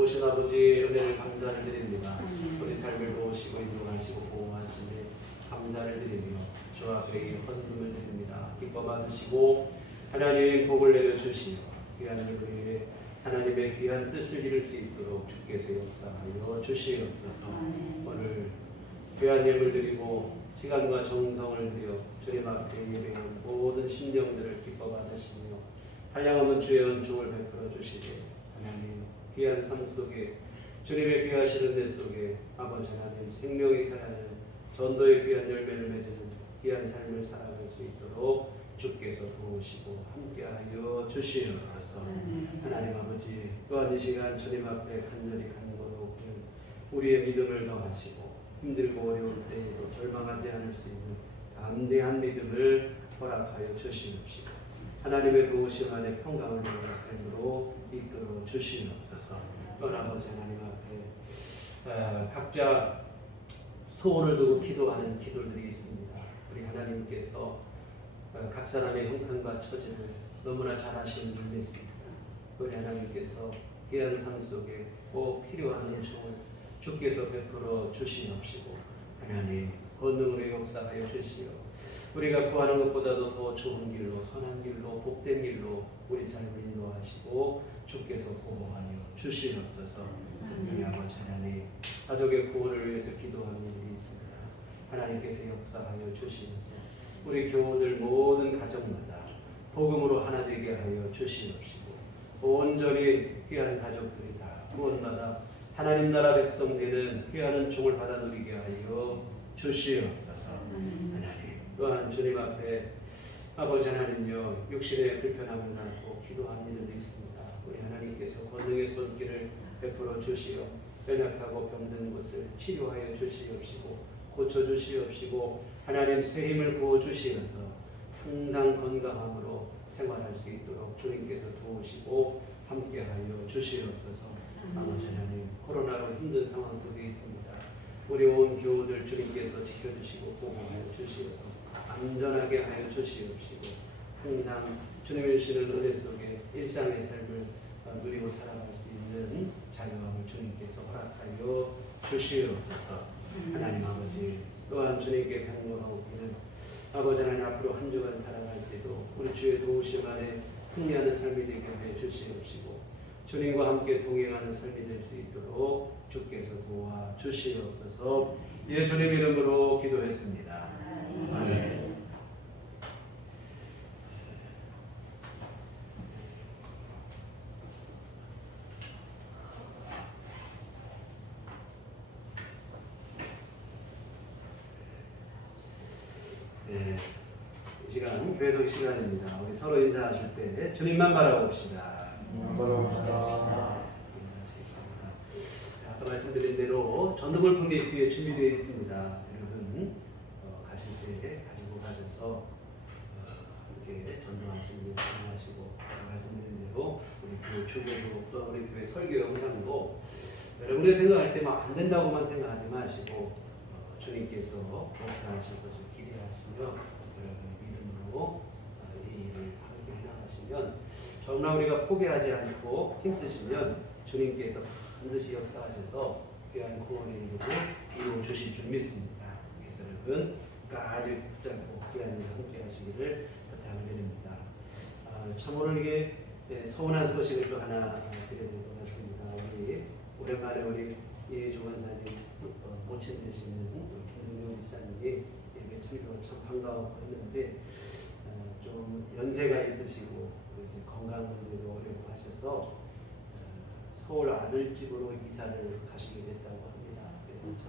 좋으신 아버지 은혜를 감사를 드립니다. 우리 삶을 도우시고 인도하시고 보호하시니 감사를 드리며 주 앞에 이 헌금을 드립니다. 기뻐 받으시고 하나님 복을 내려주시며 귀한 예배에 하나님의 귀한 뜻을 이룰 수 있도록 주께서 역사하여 주시옵소서. 오늘 귀한 예물 드리고 시간과 정성을 들여 주님 앞에 예배한 모든 심령들을 기뻐 받으시며 한량없는 주의 은총을 베풀어 주시되 하나님 귀한 삶 속에 주님의 귀하시는 데 속에 아버지 하나님 생명이 살아나는 전도의 귀한 열매를 맺는 귀한 삶을 살아갈 수 있도록 주께서 도우시고 함께하여 주시옵소서. 하나님 아버지 또한 이 시간 주님 앞에 간절히 간구하고 우리의 믿음을 더하시고 힘들고 어려울 때에도 절망하지 않을 수 있는 담대한 믿음을 허락하여 주시옵시고 하나님의 도우심 안에 평강을 누리는 삶으로 이끌어 주시옵소서. 또한 아버지 하나님 앞에 각자 소원을 두고 기도하는 기도들이 있습니다. 우리 하나님께서 각 사람의 형편과 처지를 너무나 잘 아시는 줄 믿습니다. 우리 하나님께서 귀한 삶 속에 꼭 필요한 은총을 주께서 베풀어 주시옵시고 하나님 권능으로 역사하여 주시오. 우리가 구하는 것보다도 더 좋은 길로 선한 길로 복된 길로 우리 삶을 인도하시고 주께서 보호하여 주시옵소서. 우리 아버지 하나님 가족의 구원을 위해서 기도하는 일이 있습니다. 하나님께서 역사하여 주시면서 우리 교우들 모든 가정마다 복음으로 하나 되게 하여 주시옵시고 온전히 귀한 가족들이 다 구원받아 하나님 나라 백성 되는 귀한 은총을 받아 누리게 하여 주시옵소서. 하나님 또한 주님 앞에 아버지 하나님여 육신의 불편함을 안고 기도하는 일도 있습니다. 우리 하나님께서 권능의 손길을 베풀어 주시어 연약하고 병든 것을 치료하여 주시옵시고 고쳐 주시옵시고 하나님 새 힘을 부어 주시면서 항상 건강함으로 생활할 수 있도록 주님께서 도우시고 함께하여 주시옵소서. 아버지 하나님 코로나로 힘든 상황 속에 있습니다. 우리 온 교우들 주님께서 지켜주시고 보호하여 주시옵소서. 안전하게 하여 주시옵시고 항상 주님의 주시는 은혜 속에 일상의 삶을 누리고 살아갈 수 있는 자유함을 주님께서 허락하여 주시옵소서. 하나님 아버지 또한 주님께 간구하고 있는 아버지 하나님 앞으로 한 주간 살아갈 때도 우리 주의 도우심 안에 승리하는 삶이 되게 하여 주시옵시고 주님과 함께 동행하는 삶이 될 수 있도록 주께서 도와 주시옵소서. 예수님 이름으로 기도했습니다. 아멘. 이 시간 교회독 시간입니다. 우리 서로 인사하실 때 주님만 바라봅시다. 아까 말씀드린 대로 전도물품이 뒤에 준비되어 있습니다. 여러분 가실 때 가지고 가셔서 이렇게 전도하시는 게 사용하시고 말씀드린 대로 우리 교회 주보도 또 우리 교회 설교 영상도 여러분이 생각할 때 막 안 된다고만 생각하지 마시고 주님께서 역사하실 것을 기대하시며 여러분의 믿음으로 이 일을 함께 해나가시면 정말 우리가 포기하지 않고 힘쓰시면 주님께서 반드시 역사하셔서 귀한 구원의 일을 이루어 주실 줄 믿습니다. 그래서 여러분 아주 짧고 귀한 일 함께 하시기를 부탁을 드립니다. 참으로 이게 서운한 소식을 또 하나 드려야 될 것 같습니다. 우리 오랜만에 우리 이혜조 원사님 모친 되시는 김승용 목사님이 예배 참석을 참 반가워 했는데 좀 연세가 있으시고 이제 건강 문제도 어려고 하셔서 서울 아들집으로 이사를 가시게 됐다고 합니다. 참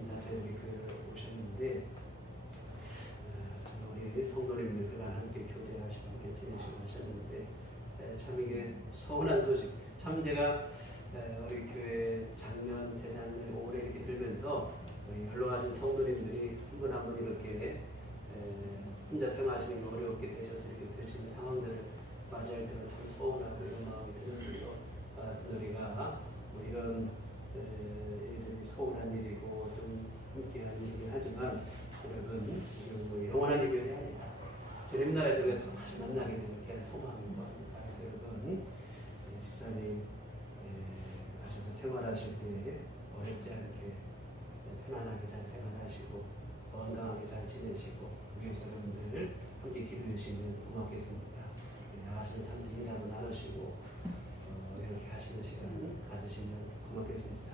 인사철이 오셨는데 우리 성도님들 그간 함께 교제하시고 함께 지내시고 하셨는데 참 이게 서운한 소식. 참 제가 우리 교회 작년, 재작년, 올해 이렇게 들면서 우리 연로하신 성도님들이 한 분 한 분 이렇게 혼자 생활하시는 게 어렵게 되셔서 이렇게 되시는 상황들을 맞이할 때는 참 서운하고 이런 마음이 드는데요. 우리가 뭐 이런 일이 서운한 일이고 좀 함께한 일이긴 하지만 여러분 이건 뭐 영원한 이별이 아니다. 주님 나라에서 다시 만나게 되는 게 소망인 겁니다. 그래서 여러분 집사님 가셔서 생활하실 때 어렵지 않게 편안하게 잘 생활하시고 건강하게 잘 지내시고 위해서 여러분들 함께 기도해 주시면 고맙겠습니다. 나가시는 참 인사도 나누시고 이렇게 하시는 시간 가지시면 고맙겠습니다.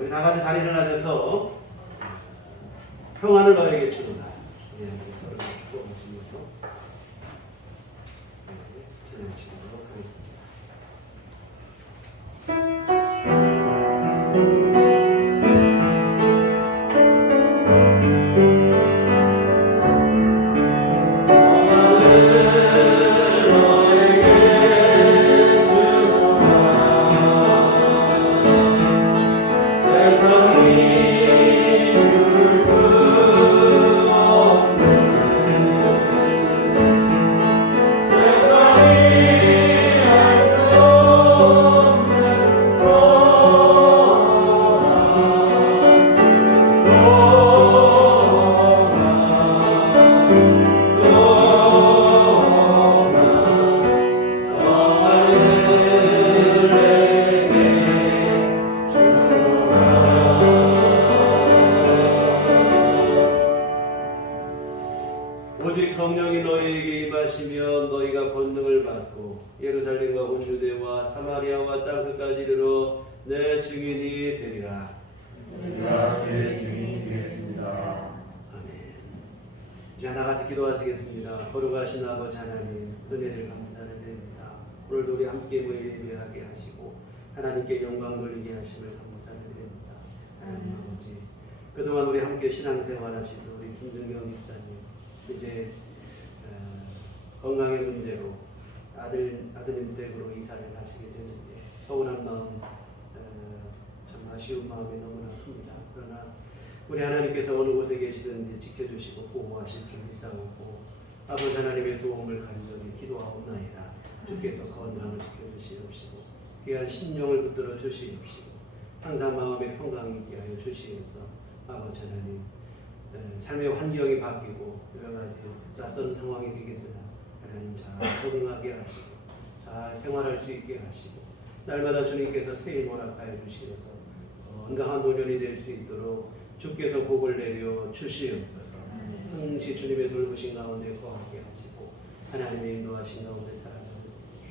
우리 다 같이 잘 일어나셔서 평안을 너에게 주노라. 서로 축복하시면서 진행하시도록 하겠습니다. 성령이 너희에게 임하시며 너희가 권능을 받고 예루살렘과 온 유대와 사마리아와 땅 끝까지 이르러 내 증인이 되리라. 우리가 주의 증인이 되겠습니다. 아멘. 이제 하나같이 기도하시겠습니다. 거룩하신 아버지 하나님, 은혜를 감사를 드립니다. 오늘도 우리 함께 모여 예배하게 하시고 하나님께 영광 돌리게 하심을 감사를 드립니다. 하나님 아버지, 그동안 우리 함께 신앙생활 하시던 우리 김준경 목사님, 이제 건강의 문제로 아드님 댁으로 이사를 가시게 되는데 서운한 마음, 참 아쉬운 마음이 너무나 큽니다. 그러나 우리 하나님께서 어느 곳에 계시든지 지켜주시고 보호하실 줄 믿사오고 아버지 하나님의 도움을 간절히 기도하옵나이다. 주께서 건강을 지켜주시옵시고 귀한 신령을 붙들어 주시옵시고 항상 마음의 평강이 있게 하여 주시옵소서. 아버지 하나님, 삶의 환경이 바뀌고 여러 가지 낯선 상황이 되겠으나 하나님 잘 적응하게 하시고 잘 생활할 수 있게 하시고 날마다 주님께서 새해 모락하여 주시어서 건강한 노년이 될 수 있도록 주께서 복을 내려 주시옵소서. 항시 주님의 돌보신 가운데 거하게 하시고 하나님의 인도하신 가운데 살아가는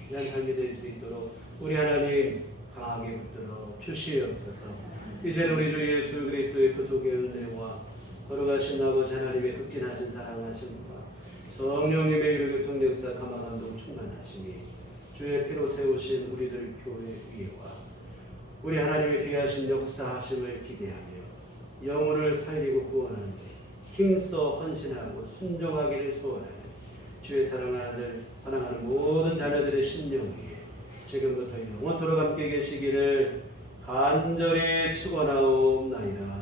귀한 삶이 될 수 있도록 우리 하나님 강하게 붙들어 주시옵소서. 이제 우리 주 예수 그리스도의 그 속의 은혜와 거룩하신 아버지 하나님의 극진하신 사랑하심과 성령님의 이르교통 역사 감화감동 충만하시니 주의 피로 세우신 우리들 교회 위에와 우리 하나님의 귀하신 역사하심을 기대하며 영혼을 살리고 구원하는 힘써 헌신하고 순종하기를 소원하는 주의 사랑하는 모든 자녀들의 심령 위에 지금부터 영원토록 함께 계시기를 간절히 축원하옵나이다.